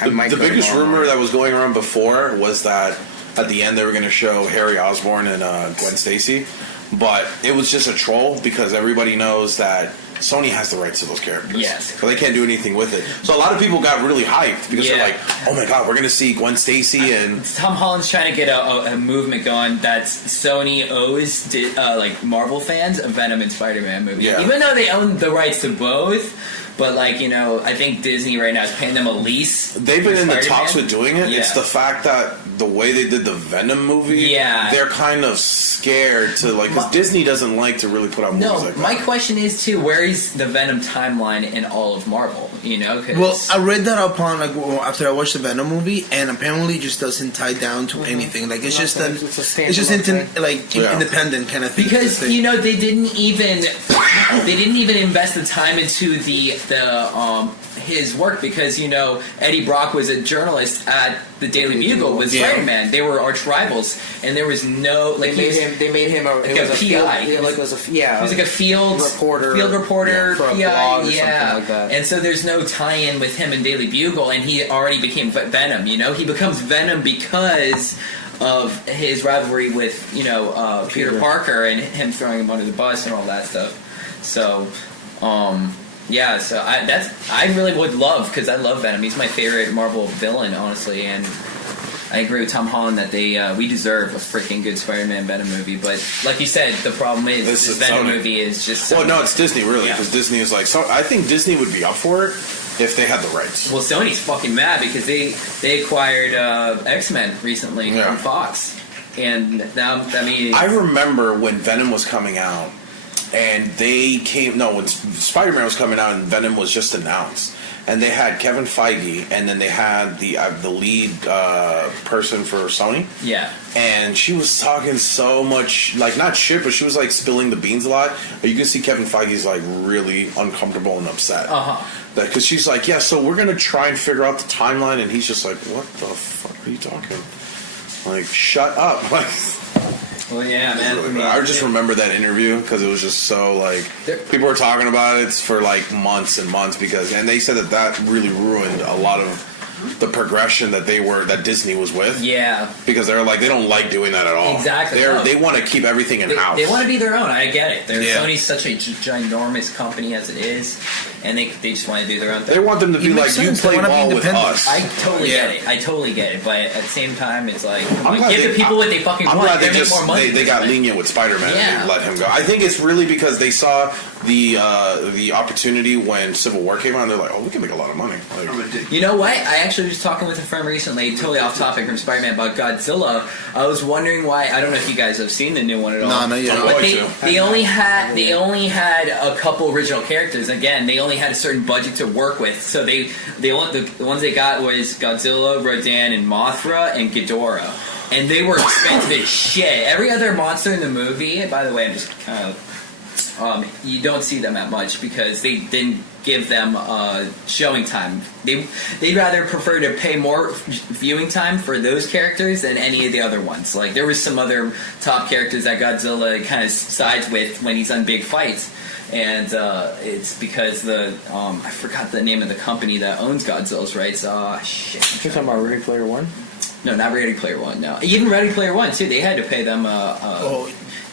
I might The go biggest tomorrow. rumor that was going around before was that at the end they were going to show Harry Osborn and Gwen Stacy, but it was just a troll because everybody knows that Sony has the rights to those characters. Yes. So they can't do anything with it. So a lot of people got really hyped because Yeah. they're like, oh my god, we're going to see Gwen Stacy and... Tom Holland's trying to get a movement going that Sony owes like Marvel fans a Venom and Spider-Man movie. Yeah. Even though they own the rights to both, but like, you know, I think Disney right now is paying them a lease. They've been for in the Spider-Man. talks with doing it. Yeah. It's the fact that the way they did the Venom movie, Yeah. they're kind of scared to like, because Disney doesn't like to really put out movies No, like that. my question is too, where is the Venom timeline in all of Marvel? You know, 'cause Well, I read that upon after I watched the Venom movie, and apparently it just doesn't tie down to anything. Like it's just Nothing. an, It's a it's just standalone like Yeah. independent kind of thing. because you know they didn't even invest the time into the his work, because you know Eddie Brock was a journalist at the Daily Bugle with Yeah. Spider-Man. They were arch rivals, and there was no like They made him a, like it a was PI. field- yeah, like it was a, yeah. he was like a field reporter, reporter, for a PI, blog or yeah. something like that. And so there's no tie-in with him and Daily Bugle, and he already became Venom. You know, he becomes Venom because of his rivalry with Peter Parker and him throwing him under the bus and all that stuff. So, yeah. So I really would love, because I love Venom. He's my favorite Marvel villain, honestly, and I agree with Tom Holland that we deserve a freaking good Spider-Man Venom movie. But like you said, the problem is This this is Venom Sony. movie is just Well, Sony. no, it's Disney, really, Yeah. because Disney is like... So I think Disney would be up for it if they had the rights. Well, Sony's fucking mad because they acquired X-Men recently Yeah. from Fox, and now I mean I remember when Venom was coming out, and when Spider-Man was coming out and Venom was just announced, and they had Kevin Feige, and then they had the lead person for Sony, yeah. and she was talking so much, like, not shit, but she was like spilling the beans a lot. But you can see Kevin Feige's like really uncomfortable and upset. Because she's like, yeah, so we're gonna try and figure out the timeline, and he's just like, what the fuck are you talking? Like, shut up. Like, Well, yeah, man. I just remember that interview because it was just so like people were talking about it for like months and months and they said that really ruined a lot of the progression that Disney was with. Yeah. Because they're like, they don't like doing that at all. Exactly. They want to keep everything in house. They want to be their own. I get it. Yeah. Sony's such a ginormous company as it is, and they just want to do their own thing. They want them to be It like, makes you sense. They play wanna be ball with independent. us. I totally Yeah. get it. I totally get it. But at the same time, it's like, I'm glad give the people what they fucking I'm want. glad They they make more money. they got lenient with Spider-Man Yeah. and they let him go. I think it's really because they saw the opportunity when Civil War came out, and they're like, oh, we can make a lot of money. Like, You know what? I actually was talking with a friend recently, totally off topic from Spider-Man, about Godzilla. I was wondering why. I don't know if you guys have seen the new one at all. No, not yet. But they only had a couple original characters. Again, they only had a certain budget to work with, so the ones they got was Godzilla, Rodan, and Mothra, and Ghidorah. And they were expensive as shit. Every other monster in the movie, by the way, I'm just kind of... you don't see them that much because they didn't give them showing time. They'd rather prefer to pay more viewing time for those characters than any of the other ones. Like, there was some other top characters that Godzilla kind of sides with when he's on big fights. And it's because I forgot the name of the company that owns Godzilla's rights. Shit. You're talking about Ready Player One? No, not Ready Player One, no. Even Ready Player One, too, they had to pay them...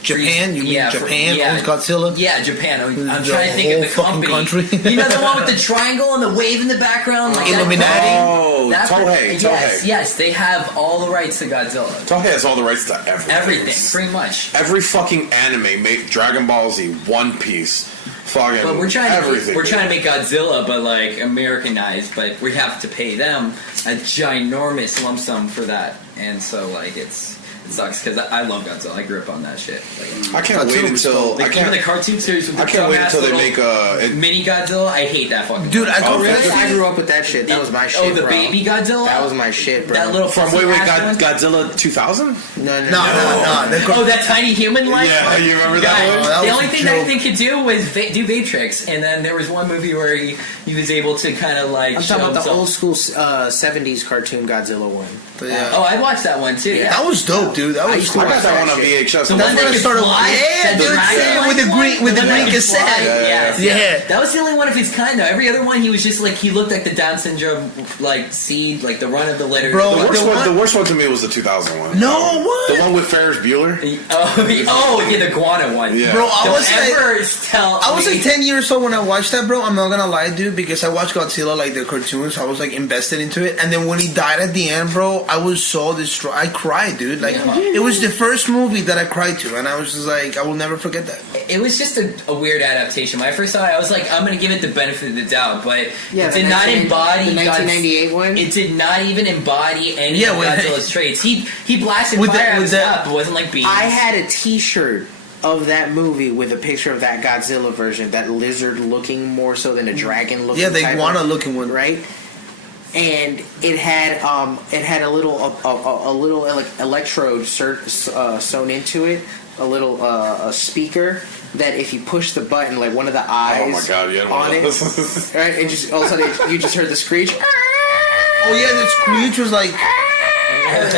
Japan? You mean Japan owns Godzilla? Yeah, Japan. I'm trying to think of the company. Country. You know the one with the triangle and the wave in the background? Like Illuminati? Oh, Tohei. Yes, they have all the rights to Godzilla. Tohei has all the rights to everything. Everything, pretty much. Every fucking anime, Dragon Ball Z, One Piece, fucking But we're trying everything. to make Godzilla, but like Americanized. But we have to pay them a ginormous lump sum for that, and so like it sucks because I love Godzilla. I grew up on that shit. Like, I can't wait until even the cartoon series. With the I can't wait until they little make a mini Godzilla. I hate that fucking. Dude, I grew up with that shit. That was my shit, the bro. baby Godzilla. That was my shit, bro. That little from Godzilla 2000. No. Oh, that tiny human life. Yeah, you remember that one? The only thing that thing could do was do vape tricks, and then there was one movie where he was able to kind of like. I'm talking about the old school '70s cartoon Godzilla one. Yeah. Oh, I watched that one too. Yeah. That was dope, dude. That was cool. I got that one on VHS. The one that could fly, with the green cassette. Yeah. That was the only one of his kind, though. Every other one, he was just like he looked like the Down syndrome, like seed, like the run of the litter. Bro, the worst one to me was the 2000 one. No, what? The one with Ferris Bueller. The iguana one. Yeah. Bro, I was like 10 years old when I watched that, bro. I'm not gonna lie, dude, because I watched Godzilla, like the cartoons. So I was like invested into it, and then when he died at the end, bro, I was so distraught. I cried, dude. Like it was the first movie that I cried to, and I was just like, I will never forget that. It was just a weird adaptation. When I first saw it, I was like, I'm gonna give it the benefit of the doubt, but it did not embody the 1998 one. It did not even embody any of Godzilla's traits. He blasted with fire out of his that, mouth. It wasn't like beams. I had a T-shirt of that movie with a picture of that Godzilla version, that lizard looking more so than a dragon looking. Yeah, the iguana looking one, right? And it had a little like electrode sewn into it, a little a speaker that if you push the button, like one of the eyes on it, right, and just all of a sudden you just heard the screech. Oh yeah, the screech was like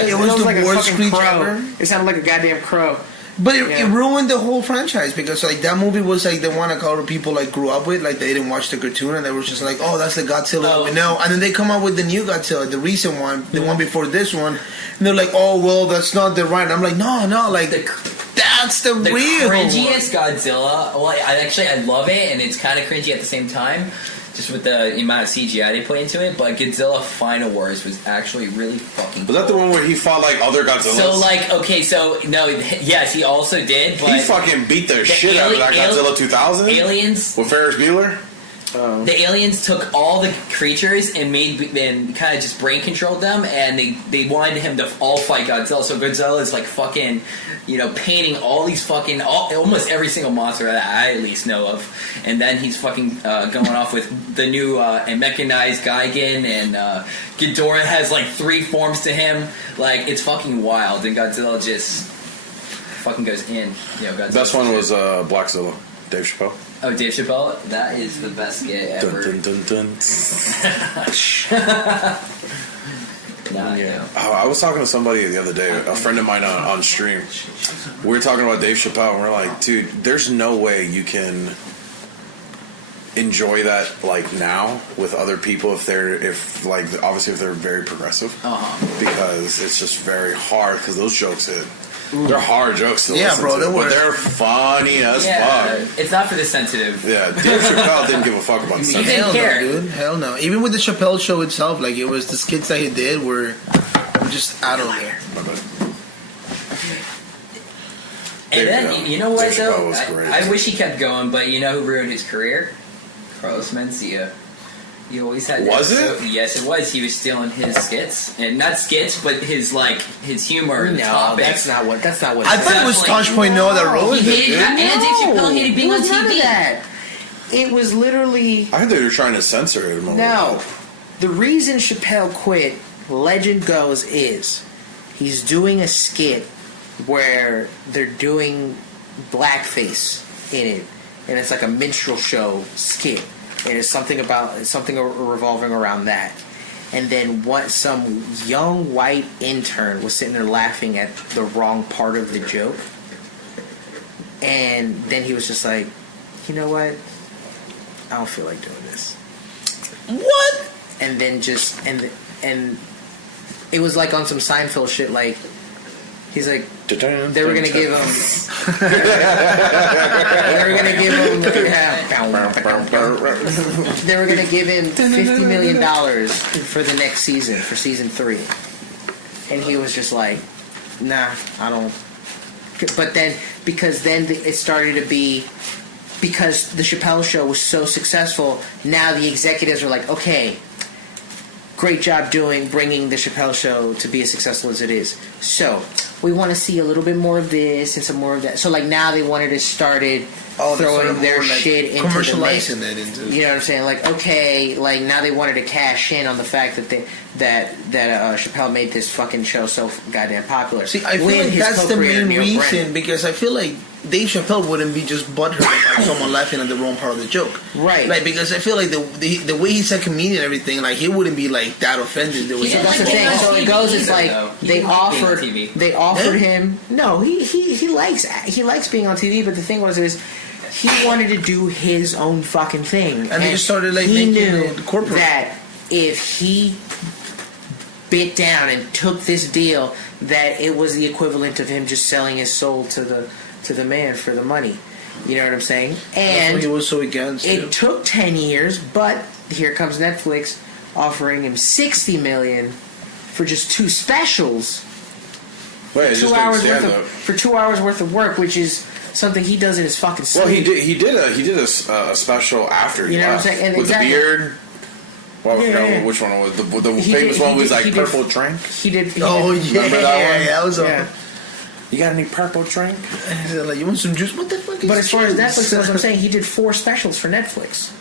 it was the like worst screech ever. It sounded like a goddamn crow. But it ruined the whole franchise because like that movie was like the one a lot of people like grew up with, like they didn't watch the cartoon and they were just like, oh, that's the Godzilla we know. And then they come out with the new Godzilla, the recent one, the one before this one, and they're like, oh well, that's not the right. And I'm like, no, like that's the real cringiest Godzilla. Well, I love it, and it's kind of cringy at the same time. Just with the amount of CGI they put into it, but Godzilla Final Wars was actually really fucking cool. Was that the one where he fought like other Godzillas? Yes, he also did, but he fucking beat the shit out of that Godzilla 2000? Aliens? With Ferris Bueller? The aliens took all the creatures and kind of just brain controlled them, and they wanted him to all fight Godzilla. So Godzilla is like fucking, painting all these fucking almost every single monster that I at least know of, and then he's fucking going off with the new and mechanized Gigan, and Ghidorah has like 3 forms to him. Like it's fucking wild, and Godzilla just fucking goes in. Godzilla. Best one was Blackzilla, Dave Chappelle. Oh, Dave Chappelle? That is the best skit ever. Dun, dun, dun, dun. I was talking to somebody the other day, a friend of mine on stream. We were talking about Dave Chappelle, and we're like, dude, there's no way you can enjoy that like now with other people if they're very progressive, because it's just very hard because those jokes they're hard jokes to listen bro, to, but they're funny as fuck. It's not for the sensitive. Yeah, Dave Chappelle didn't give a fuck about He didn't care. No, dude. Hell no. Even with the Chappelle show itself, like it was the skits that he did were just out of there. And then you know what though? Was great. I wish he kept going, but you know who ruined his career? Carlos Mencia. He always had. Was that. it? Yes, it was. He was stealing his skits, and not skits, but his humor and No, topics. that's not what. That's not what. I thought it was Tosh Point No that ruined He it. hated, Dude. and Dave Chappelle hated being it on was none of TV. that. It was literally I heard they were trying to censor him. no. The reason Chappelle quit, legend goes, is he's doing a skit where they're doing blackface in it, and it's like a minstrel show skit, and it's something revolving around that. And then some young white intern was sitting there laughing at the wrong part of the joke, and then he was just like, you know what? I don't feel like doing this. What? And then and it was like on some Seinfeld shit. Like he's like, they were gonna give him. They were gonna give him $50 million for the next season, for season 3, and he was just like, nah, I don't. But then because it started to be. Because the Chappelle Show was so successful, now the executives are like, okay, great job bringing the Chappelle Show to be as successful as it is. So we want to see a little bit more of this and some more of that. So like now they wanted to started throwing their shit into commercializing the it into. You know what I'm saying? Like okay, like now they wanted to cash in on the fact that Chappelle made this fucking show so goddamn popular. See, I feel like that's the main reason because I feel like Dave Chappelle wouldn't be just butthurt about someone laughing at the wrong part of the joke, right? Like because I feel like the way he's a comedian and everything, like he wouldn't be like that offended. So that's the thing. So it goes. It's like they offered him. No, he likes being on TV. But the thing was he wanted to do his own fucking thing, and he just started like he making knew it corporate. That if he bit down and took this deal, that it was the equivalent of him just selling his soul to the man for the money. You know what I'm saying? And he was so against it. Took 10 years, but here comes Netflix offering him $60 million for just 2 specials. Wait, for 2 hours worth of work, which is something he does in his fucking sleep. Well, he did a special after he you know left, what I'm saying? And with the beard. Well, I forgot which one it was. The famous one was like Purple Drink. He did. Oh yeah, remember that one? Yeah, that was You got any purple drink? Like, you want some juice? What the fuck is But as far as juice? Netflix goes, I'm saying he did 4 specials for Netflix.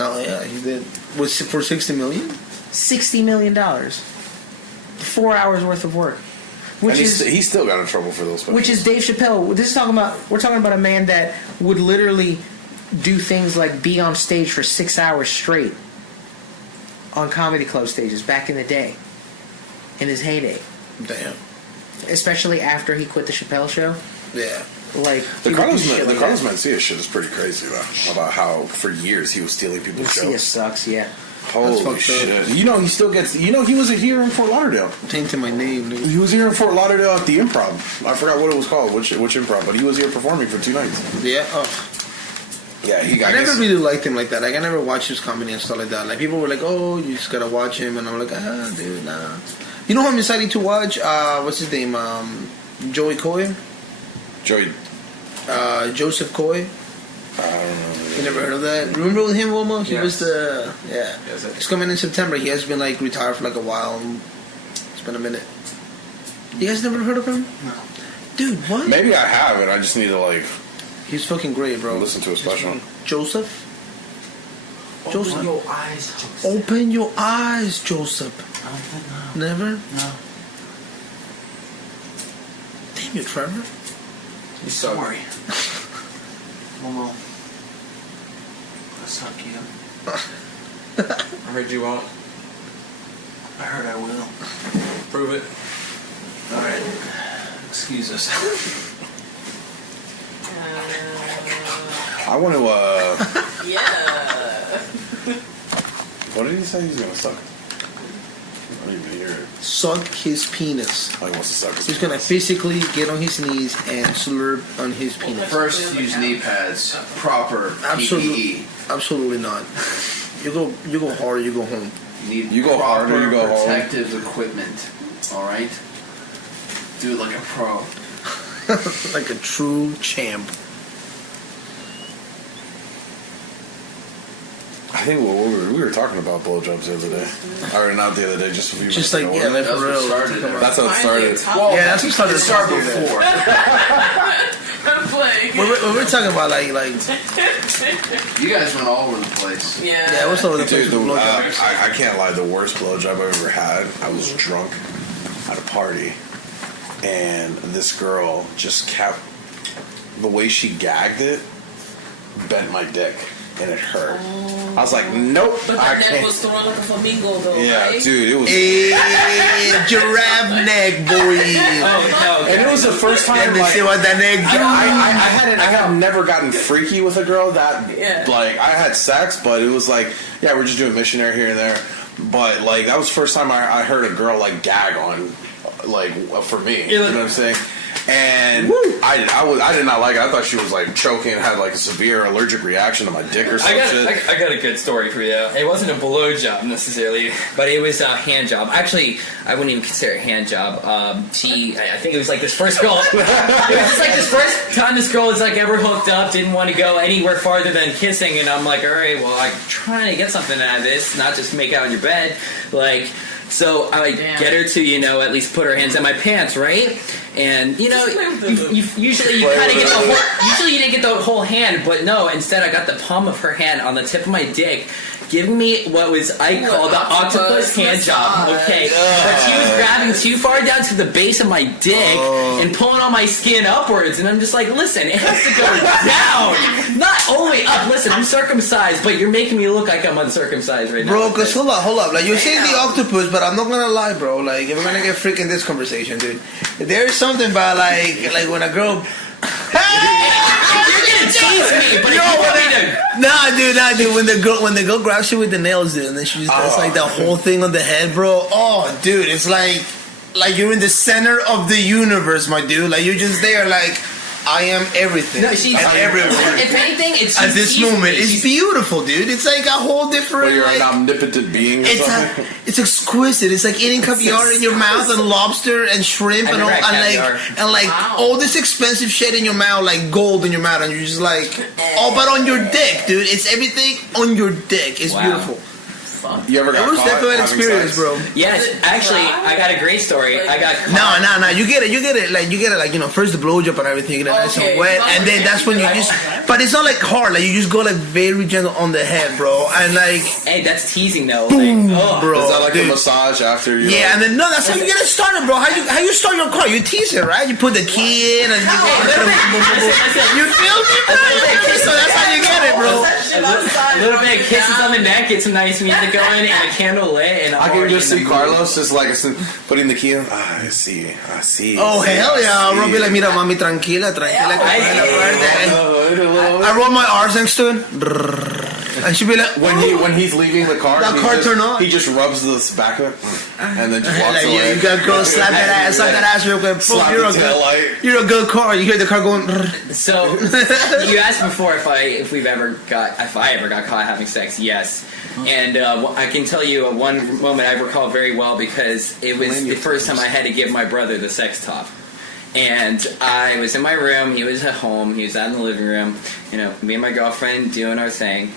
Oh yeah, he did. Was for $60 million? $60 million. 4 hours worth of work. Which he still got in trouble for those specials. Which is Dave Chappelle. We're talking about a man that would literally do things like be on stage for 6 hours straight on comedy club stages back in the day, in his heyday. Damn. Especially after he quit the Chappelle Show. Yeah. Like the Carlos Mencia shit is pretty crazy though. About how for years he was stealing people's shows. Mencia sucks, yeah. Holy shit! You know he still gets. You know he was here in Fort Lauderdale. Tainting my name, dude. He was here in Fort Lauderdale at the Improv. I forgot what it was called, which Improv, but he was here performing for 2 nights. Yeah. Oh. Yeah, I never really liked him like that. Like I never watched his comedy and stuff like that. Like people were like, "Oh, you just gotta watch him," and I'm like, dude, nah. You know who I'm excited to watch? What's his name? Joey Coy. Joseph Coy. I don't know. You never heard of that? Remember with him, Wilma? He was the Yes, He's coming in September. He has been like retired for like a while. It's been a minute. You guys never heard of him? No. Dude, what? Maybe I have it. I just need to like. He's fucking great, bro. Listen to a special. Joseph. Open your eyes, Joseph. Open your eyes, Joseph. No. Never? No. Damn you, Trevor. You so worry. Momo. I'll suck you. I heard you won't. I heard I will. Prove it. Alright. Excuse us. I want to. Yeah. What did he say he's gonna suck? I don't even hear it. Suck his penis. Oh, he wants to suck his He's gonna physically get on his knees and slurp on his penis. First, use knee pads. Proper Absolutely, PPE. absolutely not. You go hard, you go home. You go hard or you go home. protective equipment. All right. Do it like a pro. Like a true champ. I think we were talking about blowjobs the other day, or not the other day, just a few Just minutes like ago. like for real. That's how it started. Well, Yeah, that's what started. It started before. I'm playing. We're talking about like You guys went all over the place. yeah, what's over the place Dude, with blowjobs? I can't lie. The worst blowjob I've ever had. I was drunk at a party, and this girl just kept the way she gagged it, bent my dick, and it hurt. I was like, nope, But I the neck can't. was thrown like a flamingo, though, Yeah, right? dude, it was. Hey, giraffe neck, boy. And it was the first time. And they Like, see what that neck do. I had never gotten freaky with a girl that Yeah. like I had sex, but it was like, yeah, we're just doing missionary here and there. But like that was the first time I heard a girl like gag on, like for me. You know what I'm saying? And I did not like it. I thought she was like choking and had like a severe allergic reaction to my dick or some shit. I got a good story for you. It wasn't a blow job necessarily, but it was a hand job. Actually, I wouldn't even consider it a hand job. I think it was like this first girl. It was just like this first time this girl was like ever hooked up, didn't want to go anywhere farther than kissing, and I'm like, all right, well, I'm trying to get something out of this, not just make out in your bed, like. So I get her to, at least put her hands in my pants, right? And usually you kind of get the whole. Usually you didn't get the whole hand, but no. Instead, I got the palm of her hand on the tip of my dick, giving me what I call the octopus hand job. Okay, but she was grabbing too far down to the base of my dick and pulling on my skin upwards, and I'm just like, listen, it has to go down, not all the way up. Listen, I'm circumcised, but you're making me look like I'm uncircumcised right now. Bro, cause hold up. Like you're saying the octopus, but I'm not gonna lie, bro. Like if we're gonna get freaking this conversation, dude, there is something about like when a girl. You're gonna tease me, but Nah, dude. When the girl grabs you with the nails, dude, and then she just does like the whole thing on the head, bro. Oh, dude, it's like you're in the center of the universe, my dude. Like you're just there, like. I am everything. No, she's everywhere. If anything, it's At this moment, it's beautiful, dude. It's like a whole different. Where you're like, an omnipotent being or something. it's exquisite. It's like eating caviar in your mouth and lobster and shrimp and all this expensive shit in your mouth, like gold in your mouth, and you're just like, but on your dick, dude. It's everything on your dick. It's beautiful. You ever got It was caught definitely an having experience, sex? bro. Yes, actually, I got a great story. I got caught. No. You get it. Like first the blowjob and everything, you get it nice and wet, and then that's when you just. But it's not like hard. Like you just go like very gentle on the head, bro, and like. Hey, that's teasing though. Boom, like, bro. Is that like dude. a massage after you? Yeah, and then that's how you get it started, bro. How you start your car? You tease it, right? You put the key in and you you feel me, bro? So that's how you get it, bro. A little bit of kisses on the neck, get some nice music going, and a candle lit, and I can just see Carlos just like putting the key in. I see. Oh hell yeah! I'll be like, mira, mami, tranquila. I roll my R's next to it, and she'll be like, when he's leaving the car, turn on. He just rubs the back of it and then just walks like, away. yeah, you gotta go slap that ass real quick. Slap You're the tail light. You're a good car. You hear the car going. So you asked before if I ever got caught having sex. Yes, and I can tell you one moment I recall very well because it was the first time I had to give my brother the sex top. And I was in my room, he was at home, he was out in the living room, me and my girlfriend doing our thing.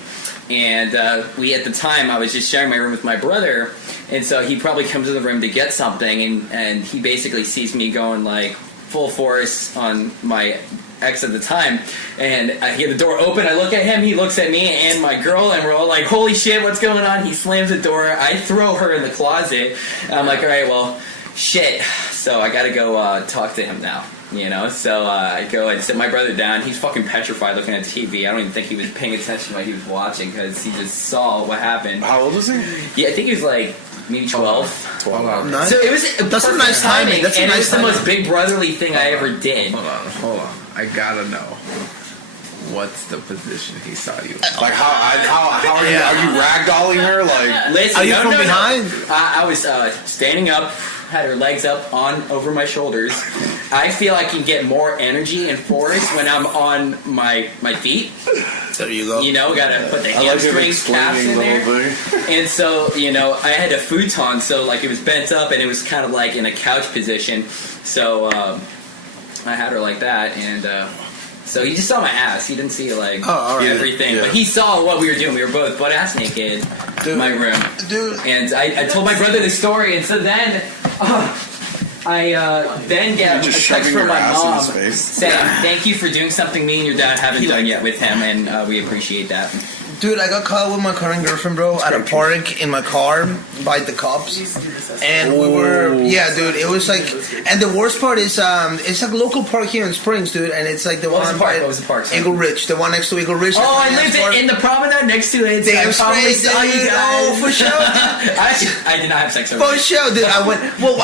And we, at the time, I was just sharing my room with my brother, and so he probably comes to the room to get something, and he basically sees me going, like, full force on my ex at the time, and I hear the door open, I look at him, he looks at me and my girl, and we're all like, holy shit, what's going on? He slams the door, I throw her in the closet, and I'm like, alright, well, shit, so I gotta go talk to him now. So I go and sit my brother down. He's fucking petrified looking at TV. I don't even think he was paying attention to what he was watching because he just saw what happened. How old was he? Yeah, I think he was like maybe 12. 12. Nice. So it was That's a nice timing. That's a and nice it was the timing. most big brotherly thing I ever did. Hold on. I gotta know. What's the position he saw you in? Like how are you? Are you ragdolling her? Like, Listen, Are you from behind? I was standing up, had her legs up over my shoulders. I feel I can get more energy and force when I'm on my feet. There you go. Gotta put the I like him hamstrings, calves explaining in the there. whole thing. And so, I had a futon, so like it was bent up and it was kind of like in a couch position. So I had her like that, and So he just saw my ass. He didn't see like all right. everything, Yeah. but he saw what we were doing. We were both butt ass naked in my room. Dude. And I told my brother the story, and so then I then get a Just text shoving from your my ass in mom his face. saying, "Thank you for doing something me and your dad haven't done yet with him, and we appreciate that." Dude, I got caught with my current girlfriend, bro, at a park in my car by the cops. And we were, yeah, dude, it was like, and the worst part is, it's like a local park here in Springs, dude, and it's like the What was one the park? by What was the park? Eagle Ridge, the one next to Eagle Ridge. Oh, I lived in the promenade next to it. So I Damn probably straight, saw you dude. guys. Oh, for sure. I did not have sex over For there. sure, dude. I went. Well,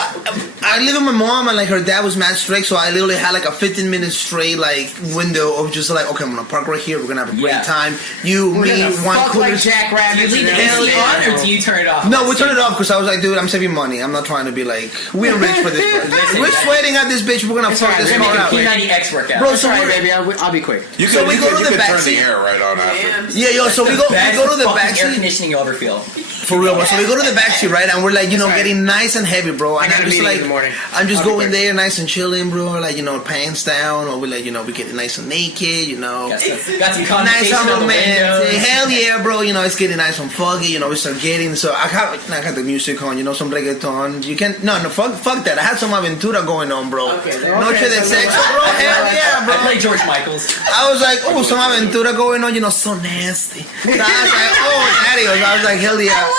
I live with my mom, and like her dad was mad strict, so I literally had like a 15-minute straight like window of just like, okay, I'm gonna park right here. We're gonna have a great Yeah. time. You, me, one Fuck cooler. like Jackrabbit. Do you leave the Hell AC yeah. on, or do you turn it off? No, we turned it off because I was like, dude, I'm saving money. I'm not trying to be like, we're rich for this. Listen, We're sweating at this bitch. We're gonna It's fuck alright, this we're car gonna out. make a P90X workout. Bro, That's so right, we're, baby. I'll be quick. You So can, we you go can, to you the can turn backseat. the air right on after. yeah, yo. So we go Best to the fucking back air seat conditioning you'll ever feel. for real. Bro. So we go to the back seat, right? And we're like, getting nice and heavy, bro. And I got I'm a just meeting like, in the morning. I'm just I'll be going quick. there, nice and chilling, bro. Like, pants down, or we like, we getting nice and naked, Got some Nice condensation and on the romantic. windows. Hell yeah, bro. It's getting nice and foggy. We start getting. So I got the music on. Some reggaeton. You can't. No, fuck that. I had some Aventura going on, bro. Noche de Sexo, bro. Hell yeah, bro. I play George Michaels. I was like, oh, some Aventura going on. So nasty. So I was like, oh, adios. I was like, hell yeah.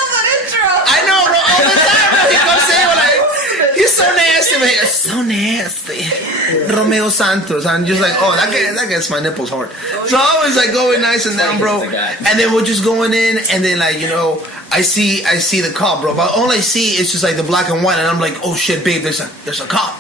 I know, bro. All the time, bro. He comes saying like, he's so nasty, man. He's so nasty. Romeo Santos. I'm just like, oh, that gets my nipples hard. So I was like going nice and down, bro. And then we're just going in, and then like, I see the cop, bro. But all I see is just like the black and white, and I'm like, oh shit, babe, there's a cop.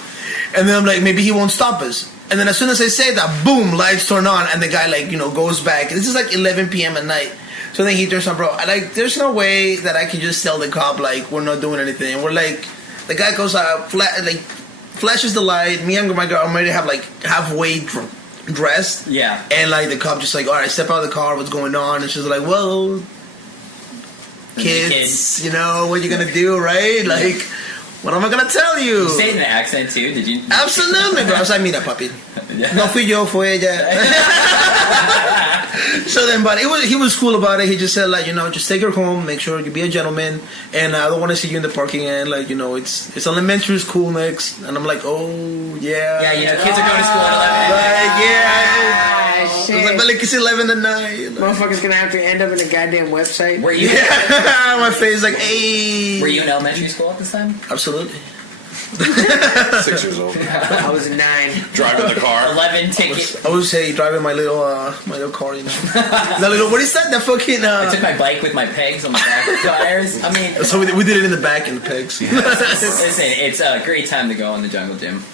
And then I'm like, maybe he won't stop us. And then as soon as I say that, boom, lights turn on, and the guy like, goes back. This is like 11 p.m. at night. So then he turns on, bro. There's no way that I can just tell the cop like we're not doing anything. We're like, the guy goes out, flashes the light. Me and my girl already have like halfway dressed. Yeah. And like the cop just like, all right, step out of the car. What's going on? And she's like, well, kids, what you gonna do, right? Like, what am I gonna tell you? You say it in an accent too, did you? Absolutely, bro. I was like, mira, papi. Yeah. No fui yo, fue ella. So then, but he was cool about it. He just said, like, just take her home, make sure you be a gentleman, and I don't want to see you in the parking end. Like, it's elementary school next. And I'm like, oh, yeah. Yeah, kids are going to school at 11. Like, yeah. Ah, I was shit. like, but like, it's 11 at night. Motherfucker's gonna have to end up in a goddamn website. Were you My face like, hey. Were you in elementary school at this time? Absolutely. 6 years old. I was 9. Driving the car. 11 ticket. I was driving my little car, The little, what is that? The fucking. I took my bike with my pegs on the back tires. I mean, So we did it in the back in the pegs. listen, it's a great time to go in the jungle gym.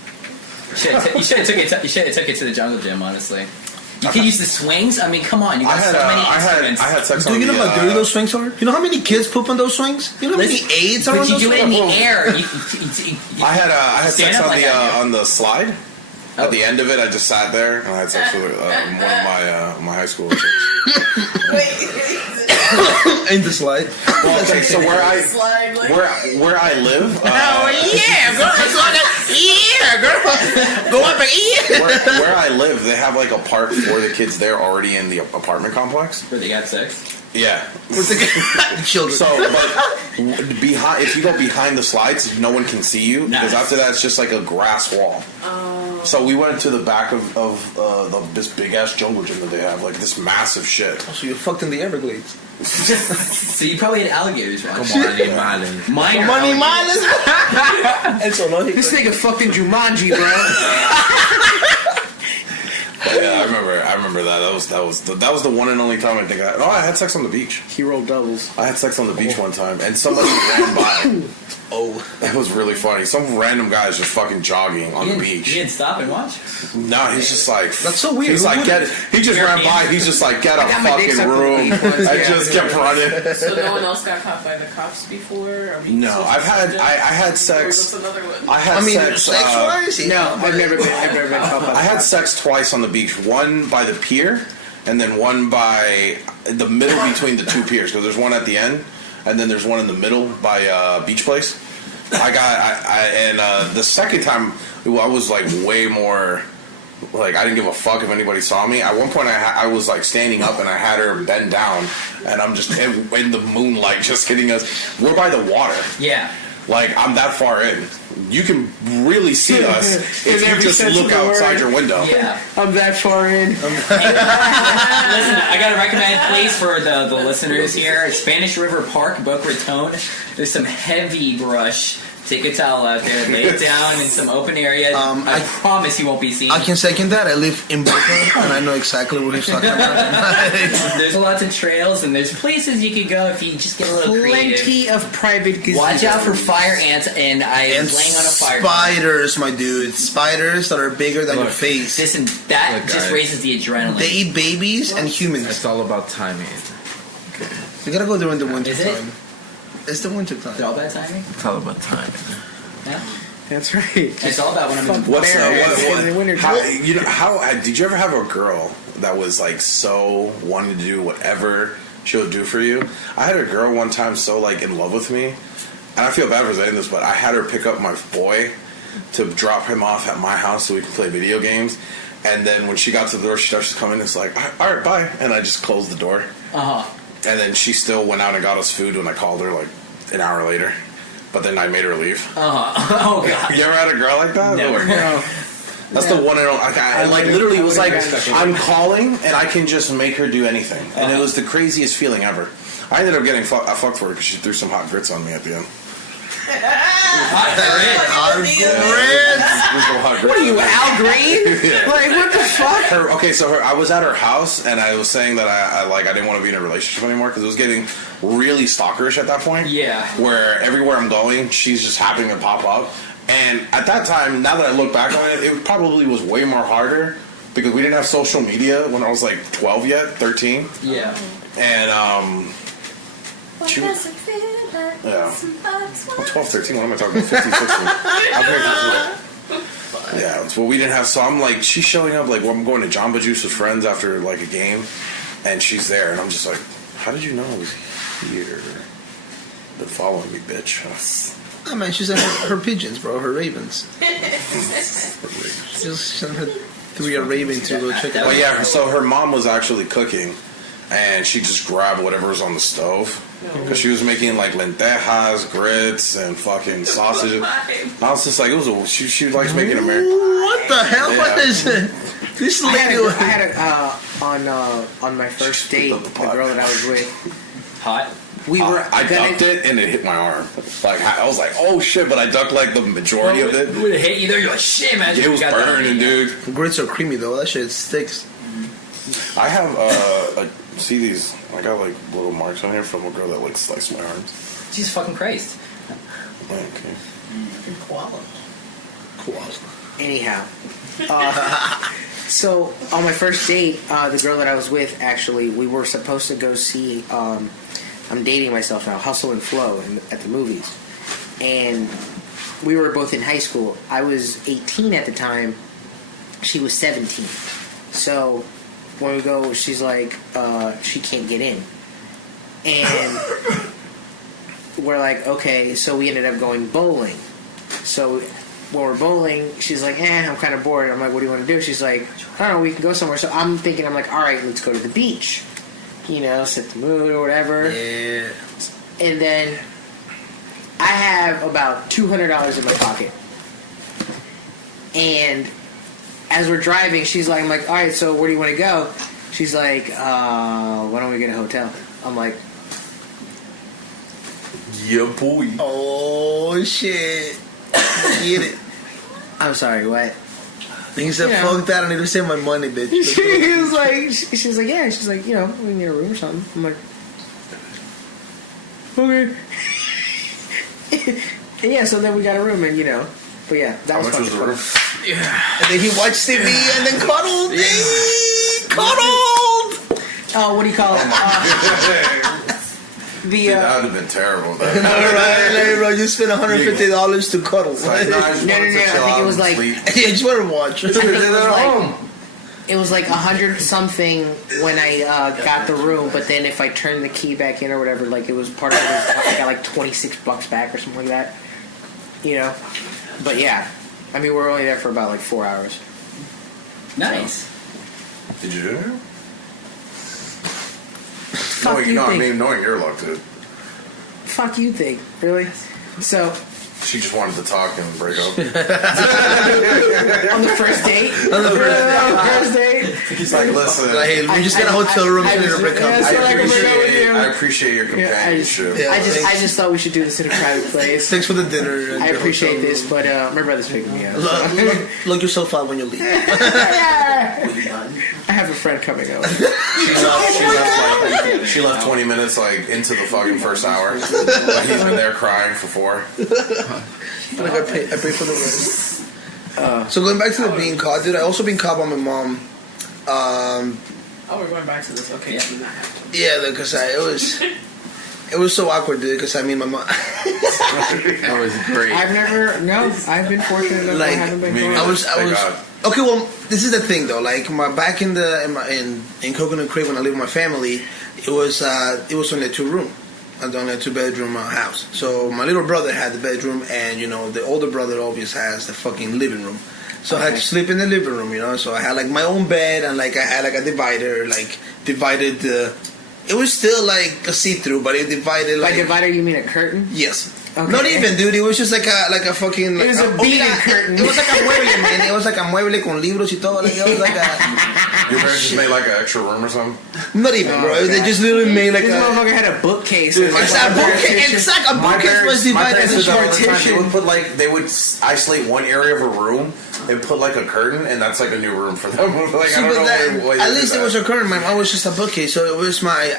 You should have took it to the jungle gym, honestly. You could use the swings. I mean, come on, you got so many instruments. I had sex Do on you know the, how dirty those swings are? You know how many kids poop on those swings? You know how many AIDS are But on you those do it swings? in the air. I had Stand sex up on like the that. on the slide. At the end of it, I just sat there and I had sex with one of my high school chicks. In the slide. Well, okay, so where I live, yeah, girl. Yeah, girl. Go up and where I live, they have like a park for the kids there already in the apartment complex. Where they got sex. Yeah. With the children. So, but behind, if you go behind the slides, no one can see you because Nice. after that, it's just like a grass wall. Oh. So we went to the back of this big ass jungle gym that they have, like this massive shit. So you fucked in the Everglades. So you probably had alligators once. Money, money. Minor Money alligators. miles. And so This nigga fucked in Jumanji, bro. But yeah, I remember that. That was the one and only time I think I had sex on the beach. Hero doubles. I had sex on the beach one time, and somebody ran by. Oh, that was really funny. Some random guy is just fucking jogging on the You beach. didn't stop and watch? No, he's just like That's so weird. He's Who like would- he just ran by. He's just like get a got my dick fucking sucked on the room. beach once, I yeah. just kept running. So no one else got caught by the cops before? Or No, I had sex. Another one. I had I mean, sex. sex-wise? No, I've never been caught by I had sex twice on the beach. One by the pier, and then one by the middle between the two piers. Because there's one at the end, and then there's one in the middle by Beach Place. And the second time I was like way more Like, I didn't give a fuck if anybody saw me. At one point, I was like standing up and I had her bend down, and I'm just in the moonlight, just hitting us. We're by the water. Yeah. Like, I'm that far in. You can really see us if you just look outside your window. Yeah. I'm that far in. Listen, I got to recommend a place for the listeners here. Spanish River Park, Boca Raton. There's some heavy brush. Take a towel out there, lay it down in some open area. I promise you won't be seen. I can second that. I live in Boca, and I know exactly what he's talking about. There's lots of trails, and there's places you could go if you just get a little creative. Plenty of private gazebos. Watch out for fire ants, and I am And laying on a fire. spiders, my dude. Spiders that are bigger than your face. Listen, that Look, just guys. raises the adrenaline. They eat babies and humans. It's all about timing. You gotta go during the winter Is it? time. It's the winter Is it time. all bad timing? It's all about timing. Yeah. That's right. It's all about when I'm in What's in the winter how, time. you know, how did you ever have a girl that was like so wanting to do whatever she would do for you? I had a girl one time so like in love with me, and I feel bad for saying this, but I had her pick up my boy to drop him off at my house so we could play video games. And then when she got to the door, she starts to come in. It's like, all right, bye, and I just closed the door. And then she still went out and got us food when I called her like an hour later. But then I made her leave. Oh god. You ever had a girl like that? Never. No. That's the one and only. I like would've- literally I it was would've like got stuck in I'm calling and I can just make her do anything, and it was the craziest feeling ever. I ended up getting fucked for her because she threw some hot grits on me at the end. What are you, Al Green? Like, what the fuck? I was at her house and I was saying that I didn't want to be in a relationship anymore because it was getting really stalkerish at that point. Yeah. Where everywhere I'm going, she's just happening to pop up. And at that time, now that I look back on it, it probably was way more harder because we didn't have social media when I was like 12 yet, 13. Yeah. And she was, yeah. I'm 12, 13. What am I talking about? 15, 16. Yeah, well, we didn't have. So I'm like, she's showing up. Like, well, I'm going to Jamba Juice with friends after like a game, and she's there, and I'm just like, how did you know I was here? Been following me, bitch. Oh man, she sent her pigeons, bro. Her ravens. She just sent her through a raven to go check it out. But yeah, so her mom was actually cooking, and she just grabbed whatever was on the stove. Because she was making like lentejas, grits, and fucking sausages. I was just like, she likes making American. What the hell? Yeah. What is it? This I lady. had on my first date, the girl that I was with, Hot. we were. I ducked it and it hit my arm. Like I was like, oh shit! But I ducked like the majority of it. Would it hit you there? You're like, shit, man. It was You got that. burning, dude. Grits are creamy though. That shit sticks. I have see these. I got like little marks on here from a girl that like sliced my arms. Jesus fucking Christ. Okay. Koala. Anyhow, so on my first date, the girl that I was with, actually, we were supposed to go see. I'm dating myself now. Hustle and Flow at the movies, and we were both in high school. I was 18 at the time. She was 17. So when we go, she's like, she can't get in, and we're like, okay. So we ended up going bowling. So when we're bowling, she's like, I'm kind of bored. I'm like, what do you want to do? She's like, I don't know, we can go somewhere. So I'm thinking, I'm like, all right, let's go to the beach. You know, set the mood or whatever. Yeah. And then I have about $200 in my pocket. And as we're driving, she's like, I'm like, all right, so where do you want to go? She's like, why don't we get a hotel? I'm like, Yeah, boy. Oh shit. Get it. I'm sorry, what? He said, Yeah. fuck that, I need to save my money, bitch. She was like, she's like, yeah. She's like, you know, we need a room or something. I'm like, okay. And yeah, so then we got a room, and you know, but yeah, that How was much was the fucking room? fun. And then he watched TV and then cuddled. Cuddled! Oh, what do you call it? Dude, that would have been terrible. Though. Alright, like, bro, you spent $150 to cuddle. Like, no, I just No, wanted to I chill think out it was and like- sleep. Yeah, just want to watch. I think it was like 100 something when I got the room, but then if I turned the key back in or whatever, like it was part of it. I got like $26 back or something like that. You know, but yeah, I mean we're only there for about like 4 hours. Nice. Did you do it? Fuck you think? Knowing your luck, dude. Fuck you think? Really? So, She just wanted to talk and break up. on the first date? On the first date? He's like, listen. Like, hey, we just got a hotel room so to break up. I appreciate your companionship. I just thought we should do this in a private place. Thanks for the dinner. I appreciate this, but my brother's picking me up. Look yourself out when you leave. I have a friend coming over. She left 20 minutes into the fucking first hour. Like, he's been there crying for 4. Like I pay for the rest. So going back to the being caught, dude, I also been caught by my mom. We're going back to this. Okay, Yeah, because it was so awkward, dude. Because I mean, my mom. That was great. I've been fortunate enough. Like, I haven't been. I was. Okay, well, this is the thing though. Like, back in Coconut Creek when I lived with my family, it was only a 2-room. Only a 2-bedroom house. So my little brother had the bedroom, and the older brother always has the fucking living room. So I had to sleep in the living room, So I had like my own bed, and like I had like a divider, divided the. It was still like a see-through, but it divided By divider, you mean a curtain? Yes. Okay. Not even, dude. It was just like a fucking. It was a beaded curtain. It was like a mueble, man. It was like a mueble con libros y todo. Like, it was like a. Your parents just made like an extra room or something? Not even, bro. They just literally made like this a. motherfucker had a bookcase. Dude, it's a bookcase was divided into partition. They would isolate one area of a room and put like a curtain, and that's like a new room for them. Like, I don't know why at least it was a curtain. My mom was just a bookcase, so it was my.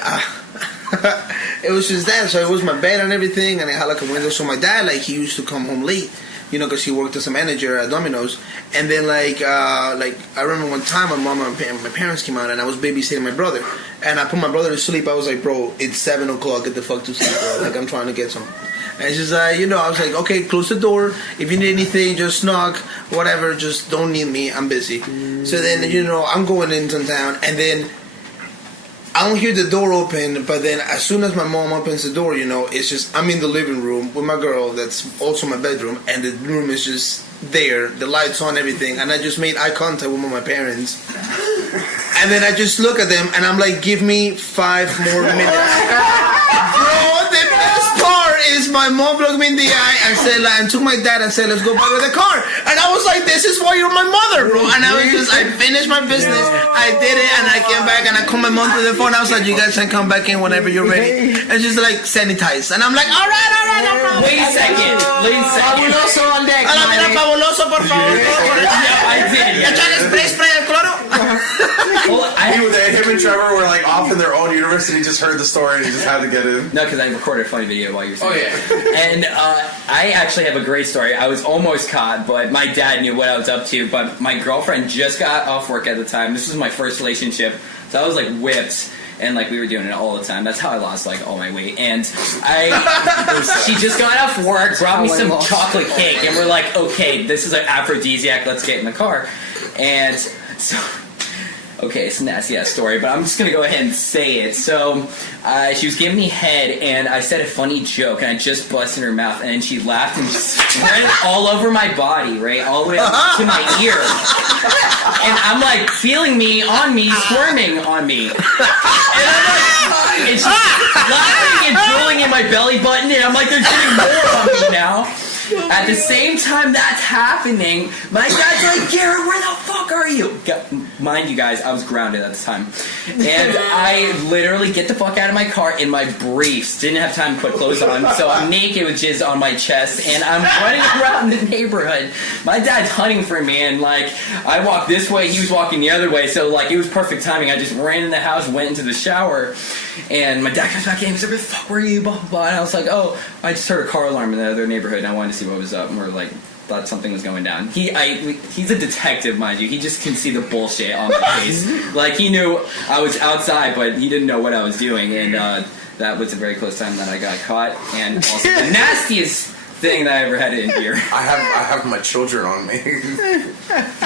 It was just that, so it was my bed and everything, and I had like a window. So my dad, like, he used to come home late, because he worked as a manager at Domino's. And then I remember one time my mom and my parents came out, and I was babysitting my brother, and I put my brother to sleep. I was like, bro, it's 7 o'clock. Get the fuck to sleep, bro. Like, I'm trying to get some. And it's just I was like, okay, close the door. If you need anything, just knock. Whatever, just don't need me. I'm busy. So then I'm going into town, and then. I don't hear the door open, but then as soon as my mom opens the door, it's just I'm in the living room with my girl that's also my bedroom, and the room is just there, the lights on, everything, and I just made eye contact with my parents, and then I just look at them, and I'm like, give me 5 more minutes. Bro, the best part is my mom looked me in the eye and said, and took my dad and said, let's go buy the car. And I was like, this is why you're my mother, bro. And I finished my business, I did it, and I came back and I called my mom to the phone. I was like, you guys can come back in whenever you're ready. And she's like, sanitize. And I'm like, all right, no problem. Wait a second. Fabuloso on deck. A la mira, fabuloso, por favor. Yeah, I did. Echale spray el cloro. Well, Him and Trevor were like off in their own universe, and he just heard the story and he just had to get in. No, because I recorded a funny video while you were saying Oh, yeah. And I actually have a great story. I was almost caught, but my dad knew what I was up to. But my girlfriend just got off work at the time. This was my first relationship. So I was like whipped. And like we were doing it all the time. That's how I lost like all my weight. And she just got off work, brought me some chocolate cake, and we're like, okay, this is an aphrodisiac. Let's get in the car. And so, okay, it's a nasty ass story, but I'm just gonna go ahead and say it. So she was giving me head, and I said a funny joke, and I just busted her mouth, and then she laughed and just spread it all over my body, right, all the way up to my ear. And I'm like feeling me on me, squirming on me. And I'm like, and she's laughing and drooling in my belly button, and I'm like, they're getting more on me now. At the same time that's happening, my dad's like, Garrett, where the fuck are you? Mind you guys, I was grounded at the time. And I literally get the fuck out of my car in my briefs. Didn't have time to put clothes on, so I'm naked with jizz on my chest, and I'm running around the neighborhood. My dad's hunting for me, and like, I walked this way, he was walking the other way, so like, it was perfect timing. I just ran in the house, went into the shower, and my dad comes back in and he's like, where the fuck were you, blah, blah, blah. And I was like, oh, I just heard a car alarm in the other neighborhood, and I wanted to see what was up, and we're like, thought something was going down. He's a detective, mind you. He just can see the bullshit on my face. Like, he knew I was outside, but he didn't know what I was doing, and that was a very close time that I got caught, and also the nastiest thing that I ever had to endure. I have my children on me.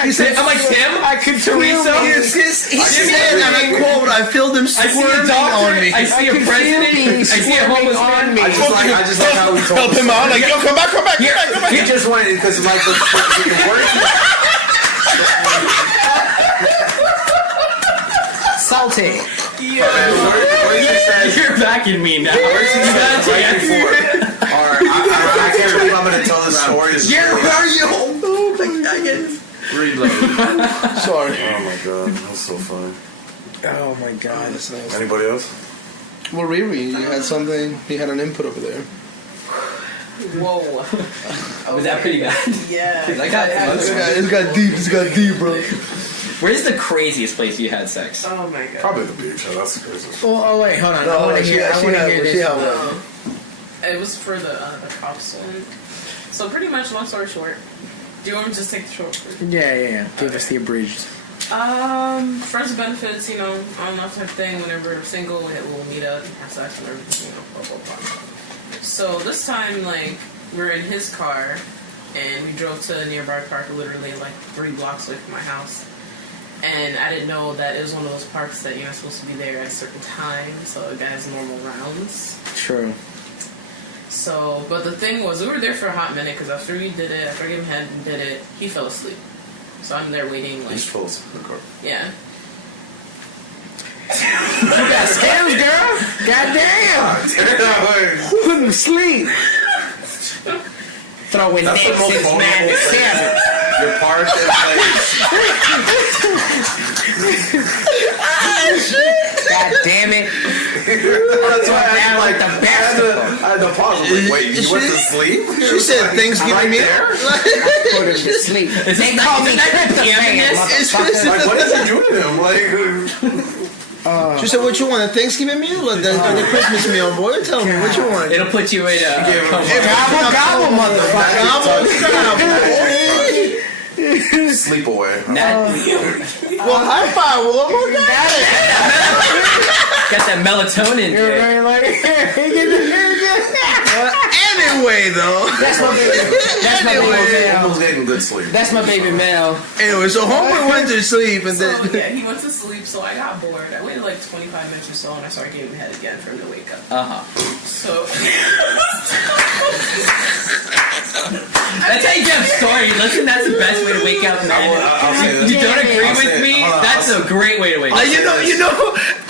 He said, I'm like, Tim? I could Teresa. He said, and I quote, I feel them squirming on me. I see a president. I see a homeless man. I just like how we told help him out. Like, yo, come back. He just wanted, because like the word. attacking me now. You got a Right chance. before. Alright, I can't believe I'm going to tell this story. This is really Reload. Sorry. Oh my god, that's so funny. Oh my god, that's nice. Anybody else? Well, Riri, you had something. You had an input over there. Whoa. Was that pretty bad? Yeah. I got It's got deep. It's got deep, bro. Where's the craziest place you had sex? Oh my god. Probably the beach. That's the craziest. Oh wait, hold on. I want to hear this. It was for the cops one. So pretty much, long story short. Do you want me to just take the short version? Yeah. Give us the abridged. Friends with benefits, you know, on that type of thing. Whenever we're single, we'll meet up, have sex, and everything, you know, blah, blah, blah. So this time, like, we're in his car, and we drove to a nearby park, literally, like, 3 blocks away from my house. And I didn't know that it was one of those parks that you're not supposed to be there at a certain time, so it got his normal rounds. True. So, but the thing was, we were there for a hot minute, because after we did it, after I gave him head and did it, he fell asleep. So I'm there waiting, like... He's full of the car. Yeah. You got scams, girl. Goddamn. Couldn't sleep. Throwing That's the dicks most in man vulnerable seven. Your part God damn it. That's why Down with the basketball. I had to pause. I was like, wait, you went to sleep? She said Thanksgiving meal. Put him to sleep. They call me Kryptonite, motherfucker. Like, what did you do to him? Like, She said, "What you want? A Thanksgiving meal or the Christmas meal, boy? Tell me what you want." It'll put you in a... Gobble, gobble, motherfucker. sleep away. Well, high five. What more got it? Got that melatonin. You're Dude. very like, Anyway, though. that's my baby Mel. Almost getting good sleep. That's my baby Mel. Anyway, so homeboy went to sleep and So, then. yeah, he went to sleep, so I got bored. I waited like 25 minutes or so, and I started giving him head again for him to wake up. So... That's how you get a story. Listen, that's the best way to wake up, man. You don't agree with me? That's a great way to wake up. I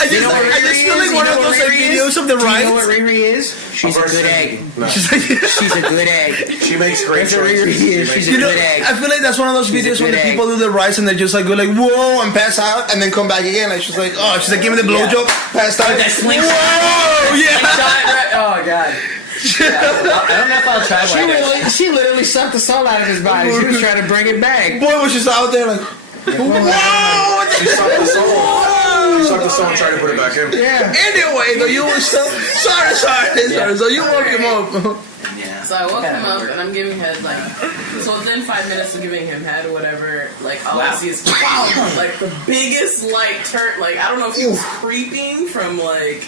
just feel like one of those like, videos of the Do you know rides. what Riri is? She's a good egg. No. She's like, She's a good egg. She makes great That's what Riri choices. is. She's a you know, good egg. I feel like that's one of those She's a videos when good the egg. people do the rides and they just like go like whoa and pass out and then come back again. Like she's like, oh, she's like giving the blowjob, passed out. That slingshot. Whoa, yeah. Oh, God. Yeah, I don't know if I'll try one. She literally sucked the soul out of his body. She was trying to bring it back. Boy was just out there like, whoa. She sucked the soul. She sucked the soul and tried to put it back in. Yeah. Anyway, though, you were still sorry. So you woke him up. Yeah. So I woke him up and I'm giving head like so within 5 minutes of giving him head or whatever, like all I see is like the biggest light turn. Like I don't know if he was creeping from like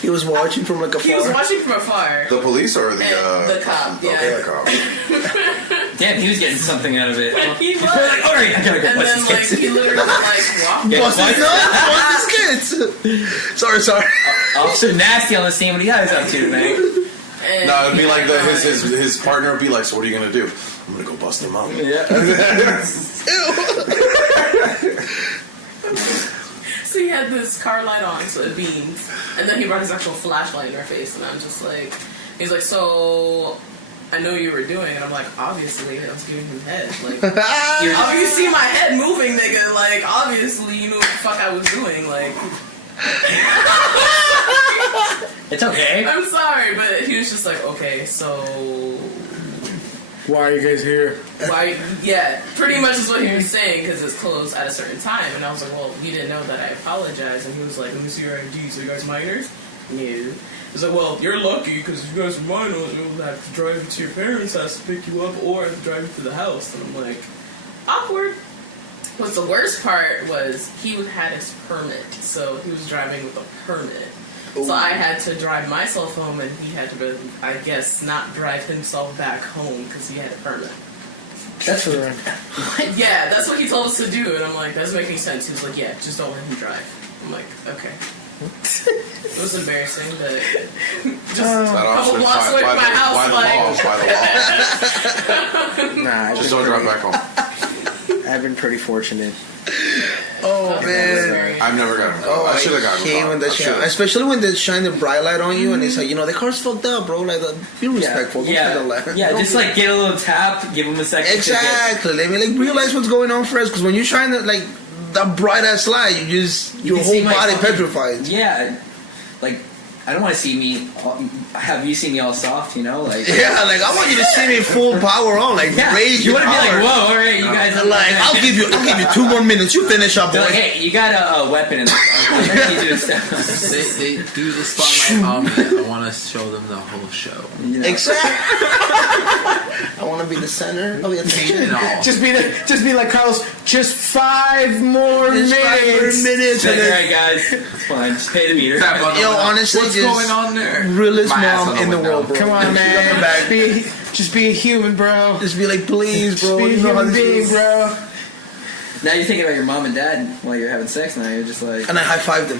He was watching from like he was afar. watching from afar. The police or the The cop, yeah. Okay, the cop. Damn, he was getting something out of it. He was, All right, I gotta go and bust then his like kids. he literally like walked. Yeah, Bust his nuts, bust his kids. Sorry. Officer Nasty on the scene. What are you guys up to, man? And No, it'd be like his partner would be like, so what are you gonna do? I'm gonna go bust him up. Yeah. So he had this car light on, so it beams, and then he brought his actual flashlight in our face, and I'm just like, he's like, so I know you were doing, and I'm like, obviously, I was giving him head, like, you see my head moving, nigga, like, obviously, you know what the fuck I was doing, like. It's okay. I'm sorry, but he was just like, okay, so Why are you guys here? why? Yeah, pretty much is what he was saying because it's closed at a certain time, and I was like, well, you didn't know that I apologize, and he was like, let me see your IDs. Are you guys minors? No. He's like, well, you're lucky because if you guys are minors, you'll have to drive you to your parents' house to pick you up, or drive you to the house. And I'm like, awkward. What's the worst part was he had his permit, so he was driving with a permit. So I had to drive myself home, and he had to, I guess, not drive himself back home because he had a permit. That's right. Yeah, that's what he told us to do, and I'm like, that doesn't make any sense. He was like, yeah, just don't let him drive. I'm like, okay. It was embarrassing, but just a couple blocks away from my house, like... By the law. Nah, Just don't drive back home. I've been pretty fortunate. Oh man. I've never gotten. Oh, I should have gotten. hate when they shine, especially when they shine the bright light on you, and it's like, the car's fucked up, bro. Like, be respectful. Don't try to laugh. Yeah, just like get a little tap, give them a second. Exactly. I mean, like, realize what's going on first, because when you shine that bright ass light, your whole body petrifies. Yeah, like I don't want to see me. Have you seen me all soft? Like Yeah, like I want you to see me full power on, like rage. You want to be like, whoa, all right, you guys. Are like, I'll give you 2 more minutes. You finish up, boy. like, hey, you got a weapon in the car. They do the spotlight on me. I want to show them the whole show. Exactly. I want to be the center of the attention. Just be like Carlos. Just 5 more minutes. 5 more minutes. All right, guys, it's fine. Just pay the meter. Yo, honestly, what's going on there? Realest My ass mom on the in the window. world, bro. Come on, man. Just be a human, bro. Just be like, please, bro. Just be a You know how human this being, is. bro. Now you're thinking about your mom and dad while you're having sex. Now you're just like, And I high five them.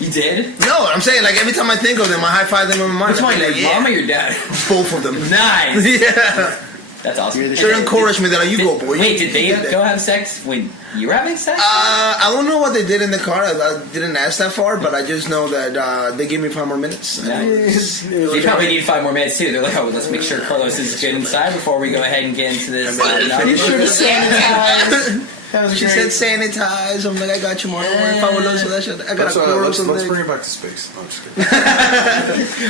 you did? No, I'm saying, like, every time I think of them, I high five them in my mind. Which one, I'm your like, mom or your dad? Both of them. Nice. Yeah. That's awesome. They're encouragement. They're like, you go, boy. Wait, did they You get go that. have sex when you were having sex? I don't know what they did in the car. I didn't ask that far, but I just know that they gave me 5 more minutes. Nice. They probably need 5 more minutes too. They're like, oh, let's make sure Carlos is good inside before we go ahead and get into this. You should have sanitized. That was She great. said sanitize. I'm like, I got you, Mom. Don't worry. 5 more minutes of that shit. I got a quarter Let's of bring something. it back to space. No, I'm just kidding.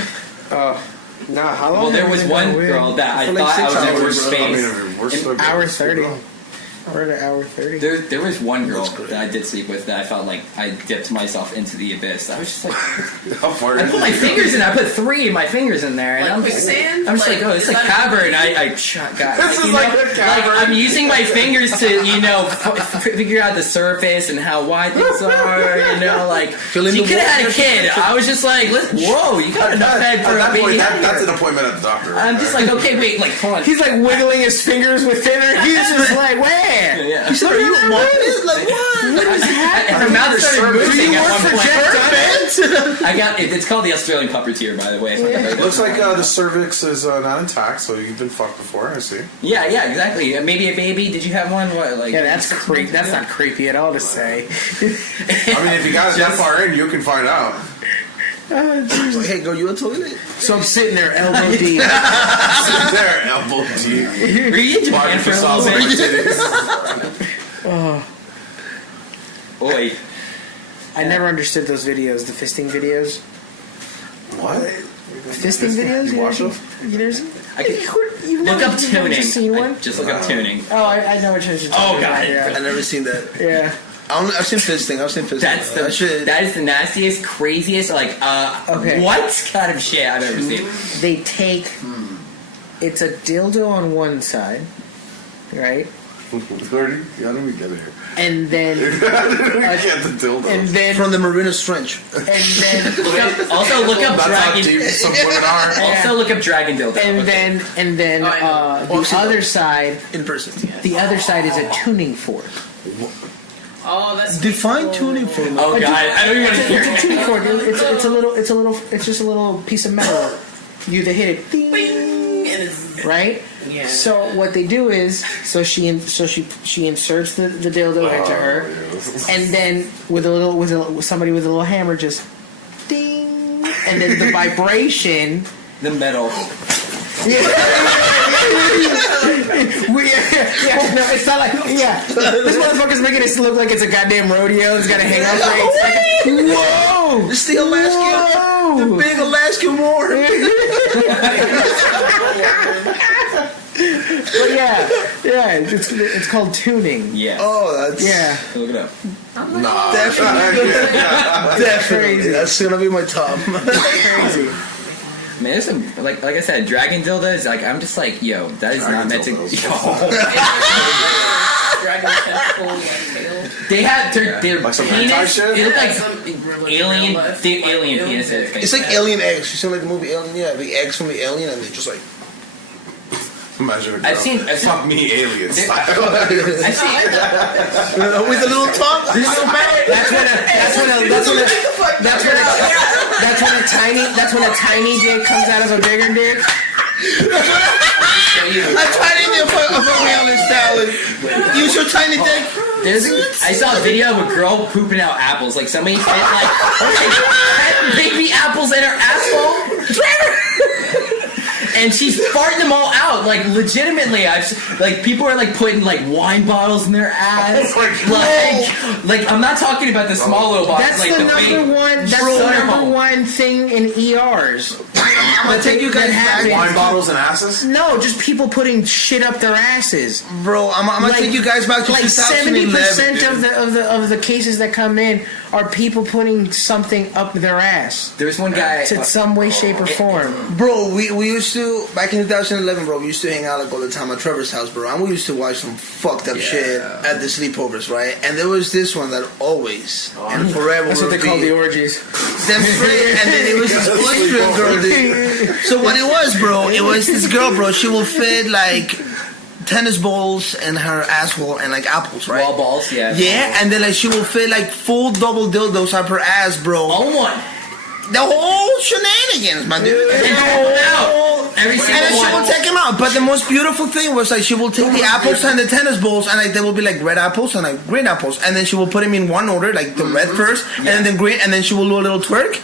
Nah, how long? Well, there have was we one been girl that I For like thought I 6 was in hours, first bro. space. we're still good. Hour 30. We're at hour 30. There was one girl that I did sleep with that I felt like I dipped myself into the abyss. I was just like, How far I did put my you go? fingers in. I put 3 of my fingers in there, and Like I'm just quicksand? I'm just like, oh, it's Is like that- cavern. I This is like a cavern. I'm using my fingers to figure out the surface and how wide things are. Like Fill in she the could have had a water. kid. I was just like, whoa, you got enough head for At a that point, baby. that's an appointment at the doctor. Right I'm just there. like, okay, wait, like, hold on. He's like wiggling his fingers within her. He's just like, where? Yeah. He said, are you a mom? Like, what? Her mouth started moving at one point. Perfect. I got it. It's called the Australian puppeteer, by the way. Looks like the cervix is not intact, so you've been fucked before. I see. Yeah, exactly. Maybe a baby. Did you have one? What? Like? Yeah, that's creepy. That's not creepy at all to say. I mean, if you got it that far in, you can find out. Like, hey, go, you a toilet? So I'm sitting there, elbow deep. Sit there, elbow deep. Were you in Japan for a little bit? Oi. I never understood those videos, the fisting videos. What? Fisting videos? You watch them? You never seen? You've Look up you've never tuning. seen one? Just look up tuning. Oh, I know what you're talking Oh, about. God. I Yeah. never seen that. Yeah. I've seen fisting. That is the nastiest, craziest, like, Okay. what kind of shit I've ever seen. They take. It's a dildo on one side, right? How do we get here? And then. Get the dildo. And then. From the Marina Trench. And then. Also look up That's how dragon. deep some women are. Also look up dragon dildo. And Okay. then Oh, I know. the other side, In person. the other side is a tuning fork. Oh, that's Define cool. tuning for me. Oh god, I don't even want to hear It's a it. tuning fork. It's just a little piece of metal. You either hit it, ding, Bing, and it's right? yeah. So what they do is, she inserts the dildo into her, and then somebody with a little hammer just ding, and then the vibration. The metal. Yeah, no, it's not like this motherfucker's making it look like it's a goddamn rodeo. It's got a hang out rate. Whoa! It's the Alaskan. Whoa! The big Alaskan war. But it's called tuning. Yeah. Oh, that's Look it up. Nah. definitely. Definitely. Crazy. That's gonna be my top. Crazy. Man, there's some like I said, dragon dildos. Like I'm just like, yo, that is not meant to. Dragon tentacle, like tail. They have their Like some hentai penis. shit? They look like Some alien, real-life, the like, alien alien penises. It's like alien eggs. You seen like the movie Alien? Yeah, the eggs from the alien, and they're just like. Imagine a girl. I've seen- Fuck me, alien style. I've seen. With a little tongue. That's when a tiny dick comes out of a bigger dick. A tiny bit of a melon salad. Use your tiny dick. I saw a video of a girl pooping out apples. Like somebody fit like 10 baby apples in her asshole. And she's farting them all out, like legitimately. Like people are like putting like wine bottles in their ass. Like I'm not talking about the small little bottles. That's like the big, number one. That's the number one thing in ERs. I'm gonna take you guys back. Wine bottles and asses? No, just people putting shit up their asses. Bro, I'm gonna take you guys back to like 2011. 70% of the cases that come in are people putting something up their ass. There's one guy to some way, shape, or form. Bro, we used to back in 2011, bro. We used to hang out like all the time at Trevor's house, bro. And we used to watch some fucked up shit at the sleepovers, right? And there was this one that always and forever. That's what they call the orgies. Them straight, and then it was this boyfriend girl, dude. So what it was, bro? It was this girl, bro. She will fit like tennis balls in her asshole and like apples, right? Wall balls, yeah. Yeah, and then like she will fit like full double dildos up her ass, bro. All one. The whole shenanigans, my dude. Every And then she will take him out. But the most beautiful thing was like she will take the apples and the tennis balls, and like they will be like red apples and like green apples, and then she will put them in one order, like the red first, and then the green, and then she will do a little twerk.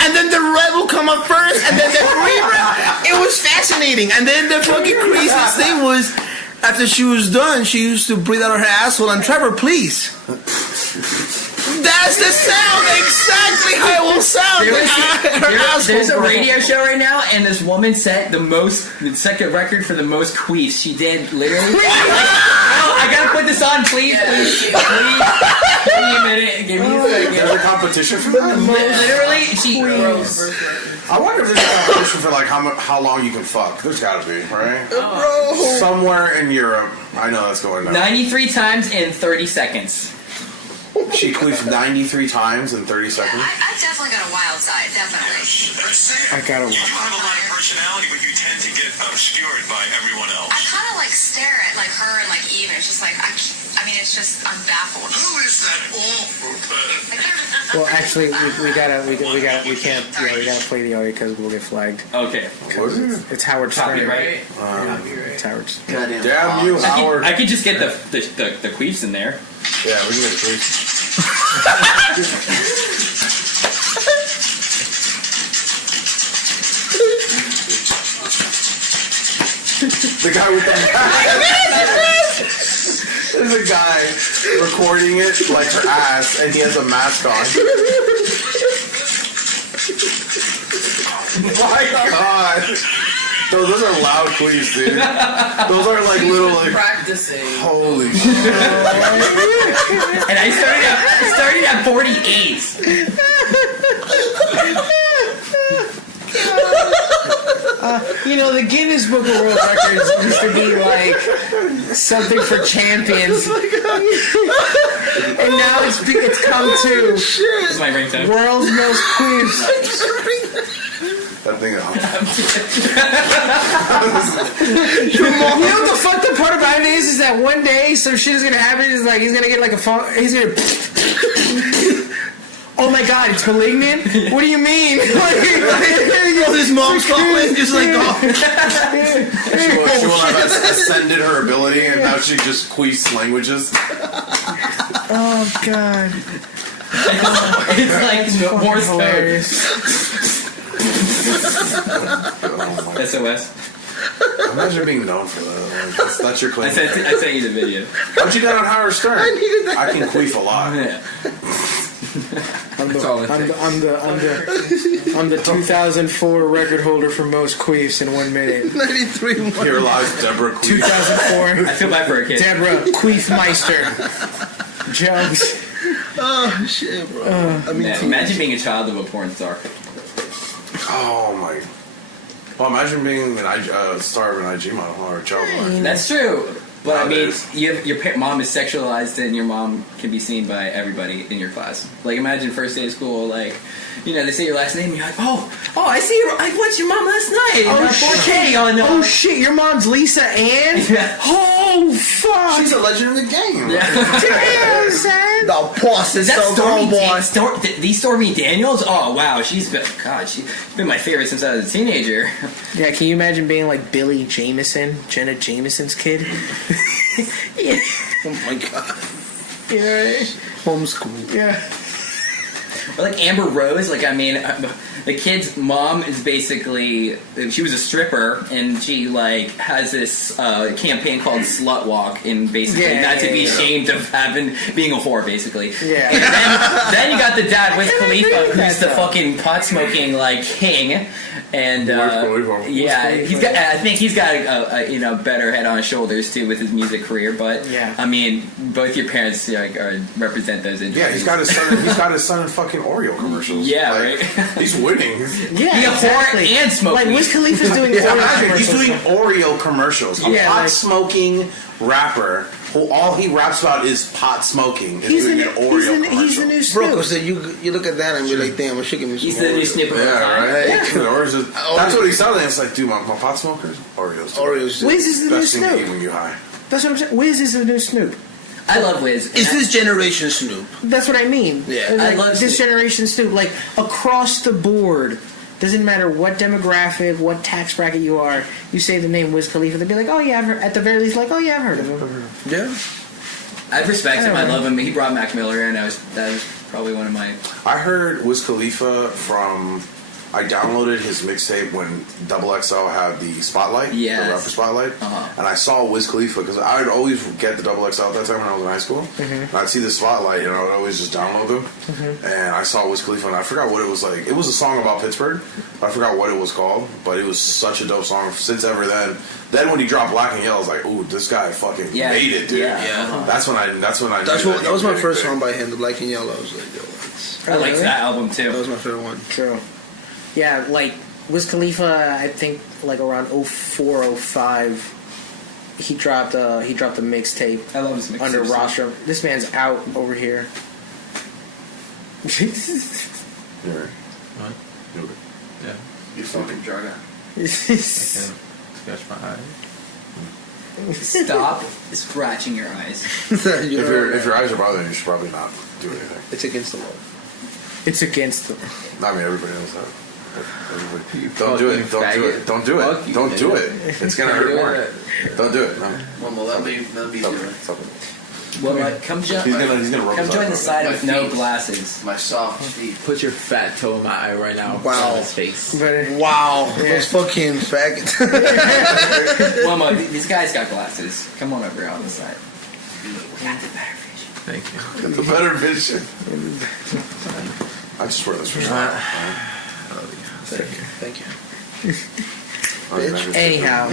And then the red will come up first, and then the green red. It was fascinating. And then the fucking craziest thing was, after she was done, she used to breathe out of her asshole. And Trevor, please. That's the sound, exactly how it will sound. There's a radio show right now, and this woman set the second record for the most queefs. She did literally. I gotta put this on, please. Give me a minute. Give me a second. There's a competition for that? Literally, she. I wonder if there's a competition for like how long you can fuck. There's gotta be, right? Bro. Somewhere in Europe. I know that's going on. 93 times in 30 seconds. She queefed 93 times in 30 seconds. I definitely got a wild side, definitely. I got a You have a lot of personality, but you tend to get obscured by everyone else. I kind of like stare at like her and like Eve, and it's just like I mean, it's just I'm baffled. Who is that awful person? Well, actually, we can't play the audio because we'll get flagged. Okay. It's Howard Stern. Copyright. It's Howard. Damn you, Howard. I could just get the queefs in there. Yeah, we can get the queefs. The guy with the there's a guy recording it like her ass, and he has a mask on. My God. Those are loud queefs, dude. Those are like little like practicing. Holy shit. And I started at 48. The Guinness Book of World Records used to be like something for champions, and now it's come to This is my ringtone. world's most queefs. That thing You know what the fucked up part about it is that one day some shit is gonna happen. Is like he's gonna get like a phone. He's gonna. Oh my God, it's malignant? What do you mean? His mom's calling, just like, She will have ascended her ability, and now she just queefs languages. Oh God. It's like Morse code. Hilarious. SOS. Imagine being known for that. Like, that's your claim. I sent you the video. How'd you get on Howard Stern? I needed that. I can queef a lot. Yeah. I'm That's all it the 2004 record holder for most queefs in 1 minute. 93. Here lies Deborah Queef. 2004. I feel bad for a kid. Deborah Queefmeister. Jugs. Oh shit, bro. Imagine being a child of a porn star. Oh my. Well, imagine being a star of an IG model or a child model. That's true. But I mean, Nowadays. your mom is sexualized, and your mom can be seen by everybody in your class. Like, imagine first day of school, like, they say your last name, and you're like, oh, I see I watched your mom last night. Oh, 4K on. Oh shit, your mom's Lisa Ann? Yeah. Oh fuck. She's a legend in the game. Damn, son. The boss is so Stormy boy. the Stormy Daniels? Oh wow, she's been my favorite since I was a teenager. Yeah, can you imagine being like Billy Jameson, Jenna Jameson's kid? Yeah. Oh my god. Yeah. Homeschool. Yeah. Or like Amber Rose, like, I mean, the kid's mom is basically, she was a stripper, and she, like, has this campaign called Slut Walk, and basically not to be ashamed of being a whore, basically. Yeah. And then you got the dad, Wiz Khalifa, who's the fucking pot-smoking, like, king, and, yeah, I think he's got a better head on his shoulders, too, with his music career, but, yeah. I mean, both your parents represent those interests. Yeah, he's got his son in fucking Oreo commercials. Yeah, like, right. He's winning. Yeah, exactly. And smoking. Like Wiz Khalifa's doing Oreo commercials. He's doing Oreo commercials. A Yeah, pot smoking rapper who all he raps about is pot smoking is doing an Oreo commercial. He's the new Bro, Snoop. so you look at that and be like, damn, I should give me some He's the new Oreos. Snoop. Yeah, right. Yeah. That's what he's selling. It's like, dude, my pot smokers, Oreos. Oreos. Wiz is the new Best thing to eat Snoop. when you high. That's what I'm saying. Wiz is the new Snoop. I love Wiz. Is this generation Snoop? That's what I mean. Yeah. Like, I love this Snoop. generation Snoop. Like across the board, doesn't matter what demographic, what tax bracket you are. You say the name Wiz Khalifa, they'll be like, oh yeah, I've heard, at the very least, like, oh yeah, I've heard of him. Yeah. I respect him. I I don't know. love him. He brought Mac Miller in. That was probably one of my. I heard Wiz Khalifa from. I downloaded his mixtape when XXL had the Spotlight, Yes. the rapper Spotlight, and I saw Wiz Khalifa because I would always get the XXL at that time when I was in high school. And I'd see the Spotlight and I would always just download them. And I saw Wiz Khalifa and I forgot what it was like. It was a song about Pittsburgh, but I forgot what it was called. But it was such a dope song since ever then. Then when he dropped Black and Yellow, I was like, ooh, this guy fucking made it, dude. Yeah. That's when I. knew That was my first big. song by him, the Black and Yellow. I was like, yo, that's, I liked that album too. that was my favorite one. True. Yeah, like Wiz Khalifa, I think like around 04, 05, he dropped a mixtape I love his mixtape. under rostrum. This man's out over here. Yeah. What? Yeah. You fucking jargon. Scratch my eye. Stop scratching your eyes. If your eyes are bothering you, you should probably not do anything. It's against the law. It's against the. I mean, everybody knows that. Everybody. You Don't do it. fucking Don't do it. faggot. Don't do Fuck it. you, Don't do nigga. it. It's gonna hurt more. Don't do it. No. Well, that'll be different. Stop it. Well, come join. He's gonna rub Come his join eyes the on side My with no feet. glasses. My soft feet. Put your fat toe in my eye right now. Wow. On his face. Wow, those fucking faggots. Well, these guys got glasses. Come on over here on the side. We got the better vision. Thank you. The better vision. I just wear this for sure. Thank you. Anyhow,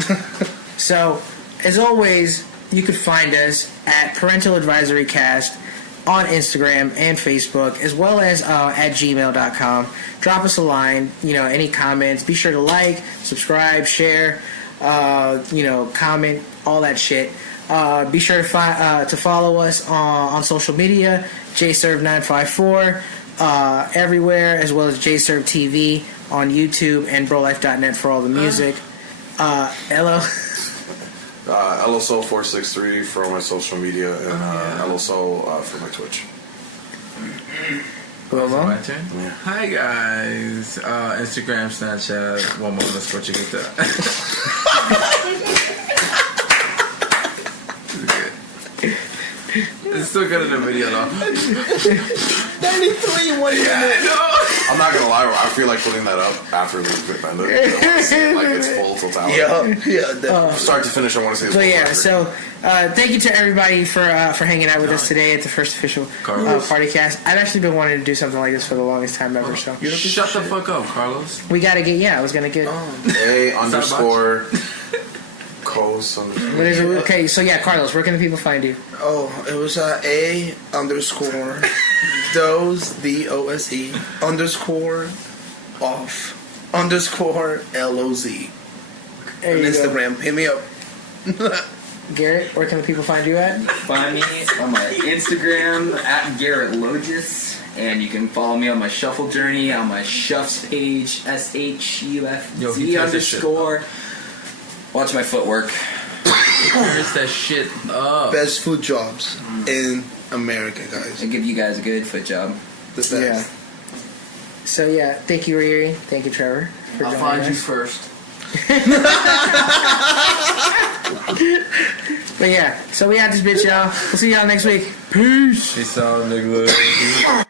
so as always, you could find us at Parental Advisory Cast on Instagram and Facebook, as well as at gmail.com. Drop us a line, any comments. Be sure to like, subscribe, share, comment, all that shit. Be sure to follow us on social media, jserve954, everywhere, as well as jserve TV on YouTube and brolife.net for all the music. Hello. LSO463 for my social media and LSO for my Twitch. Well, My turn? Yeah. Hi guys. Instagram, Snapchat, _Chiquita. It's still good in the video though. 93 1 minute. I'm not gonna lie, I feel like putting that up after we end it. I want to see it like it's full totality. Yeah, definitely. Start to finish, I want to see it. So yeah, so thank you to everybody for hanging out with us today at the first official party cast. I've actually been wanting to do something like this for the longest time ever. So Shut the fuck up, Carlos. we got to get. Yeah, I was gonna get. A_Cos_. What is it? Okay, so yeah, Carlos, where can the people find you? Oh, it was A_, dose, DOSE, _off, _LOZ. There On you go. Instagram, hit me up. Garrett, where can the people find you at? Find me on my Instagram at Garrett Logis, and you can follow me on my shuffle journey on my Shuffs page, Yo, he SHUFZ takes his shit. _. Watch my footwork. Turns that shit up. Best food jobs in America, guys. I give you guys a good foot job. The best. Yeah. So yeah, thank you, Riri. Thank you, Trevor. For I'll joining find you us. first. But yeah, so we out this bitch, y'all. We'll see y'all next week. Peace. Peace out, nigga.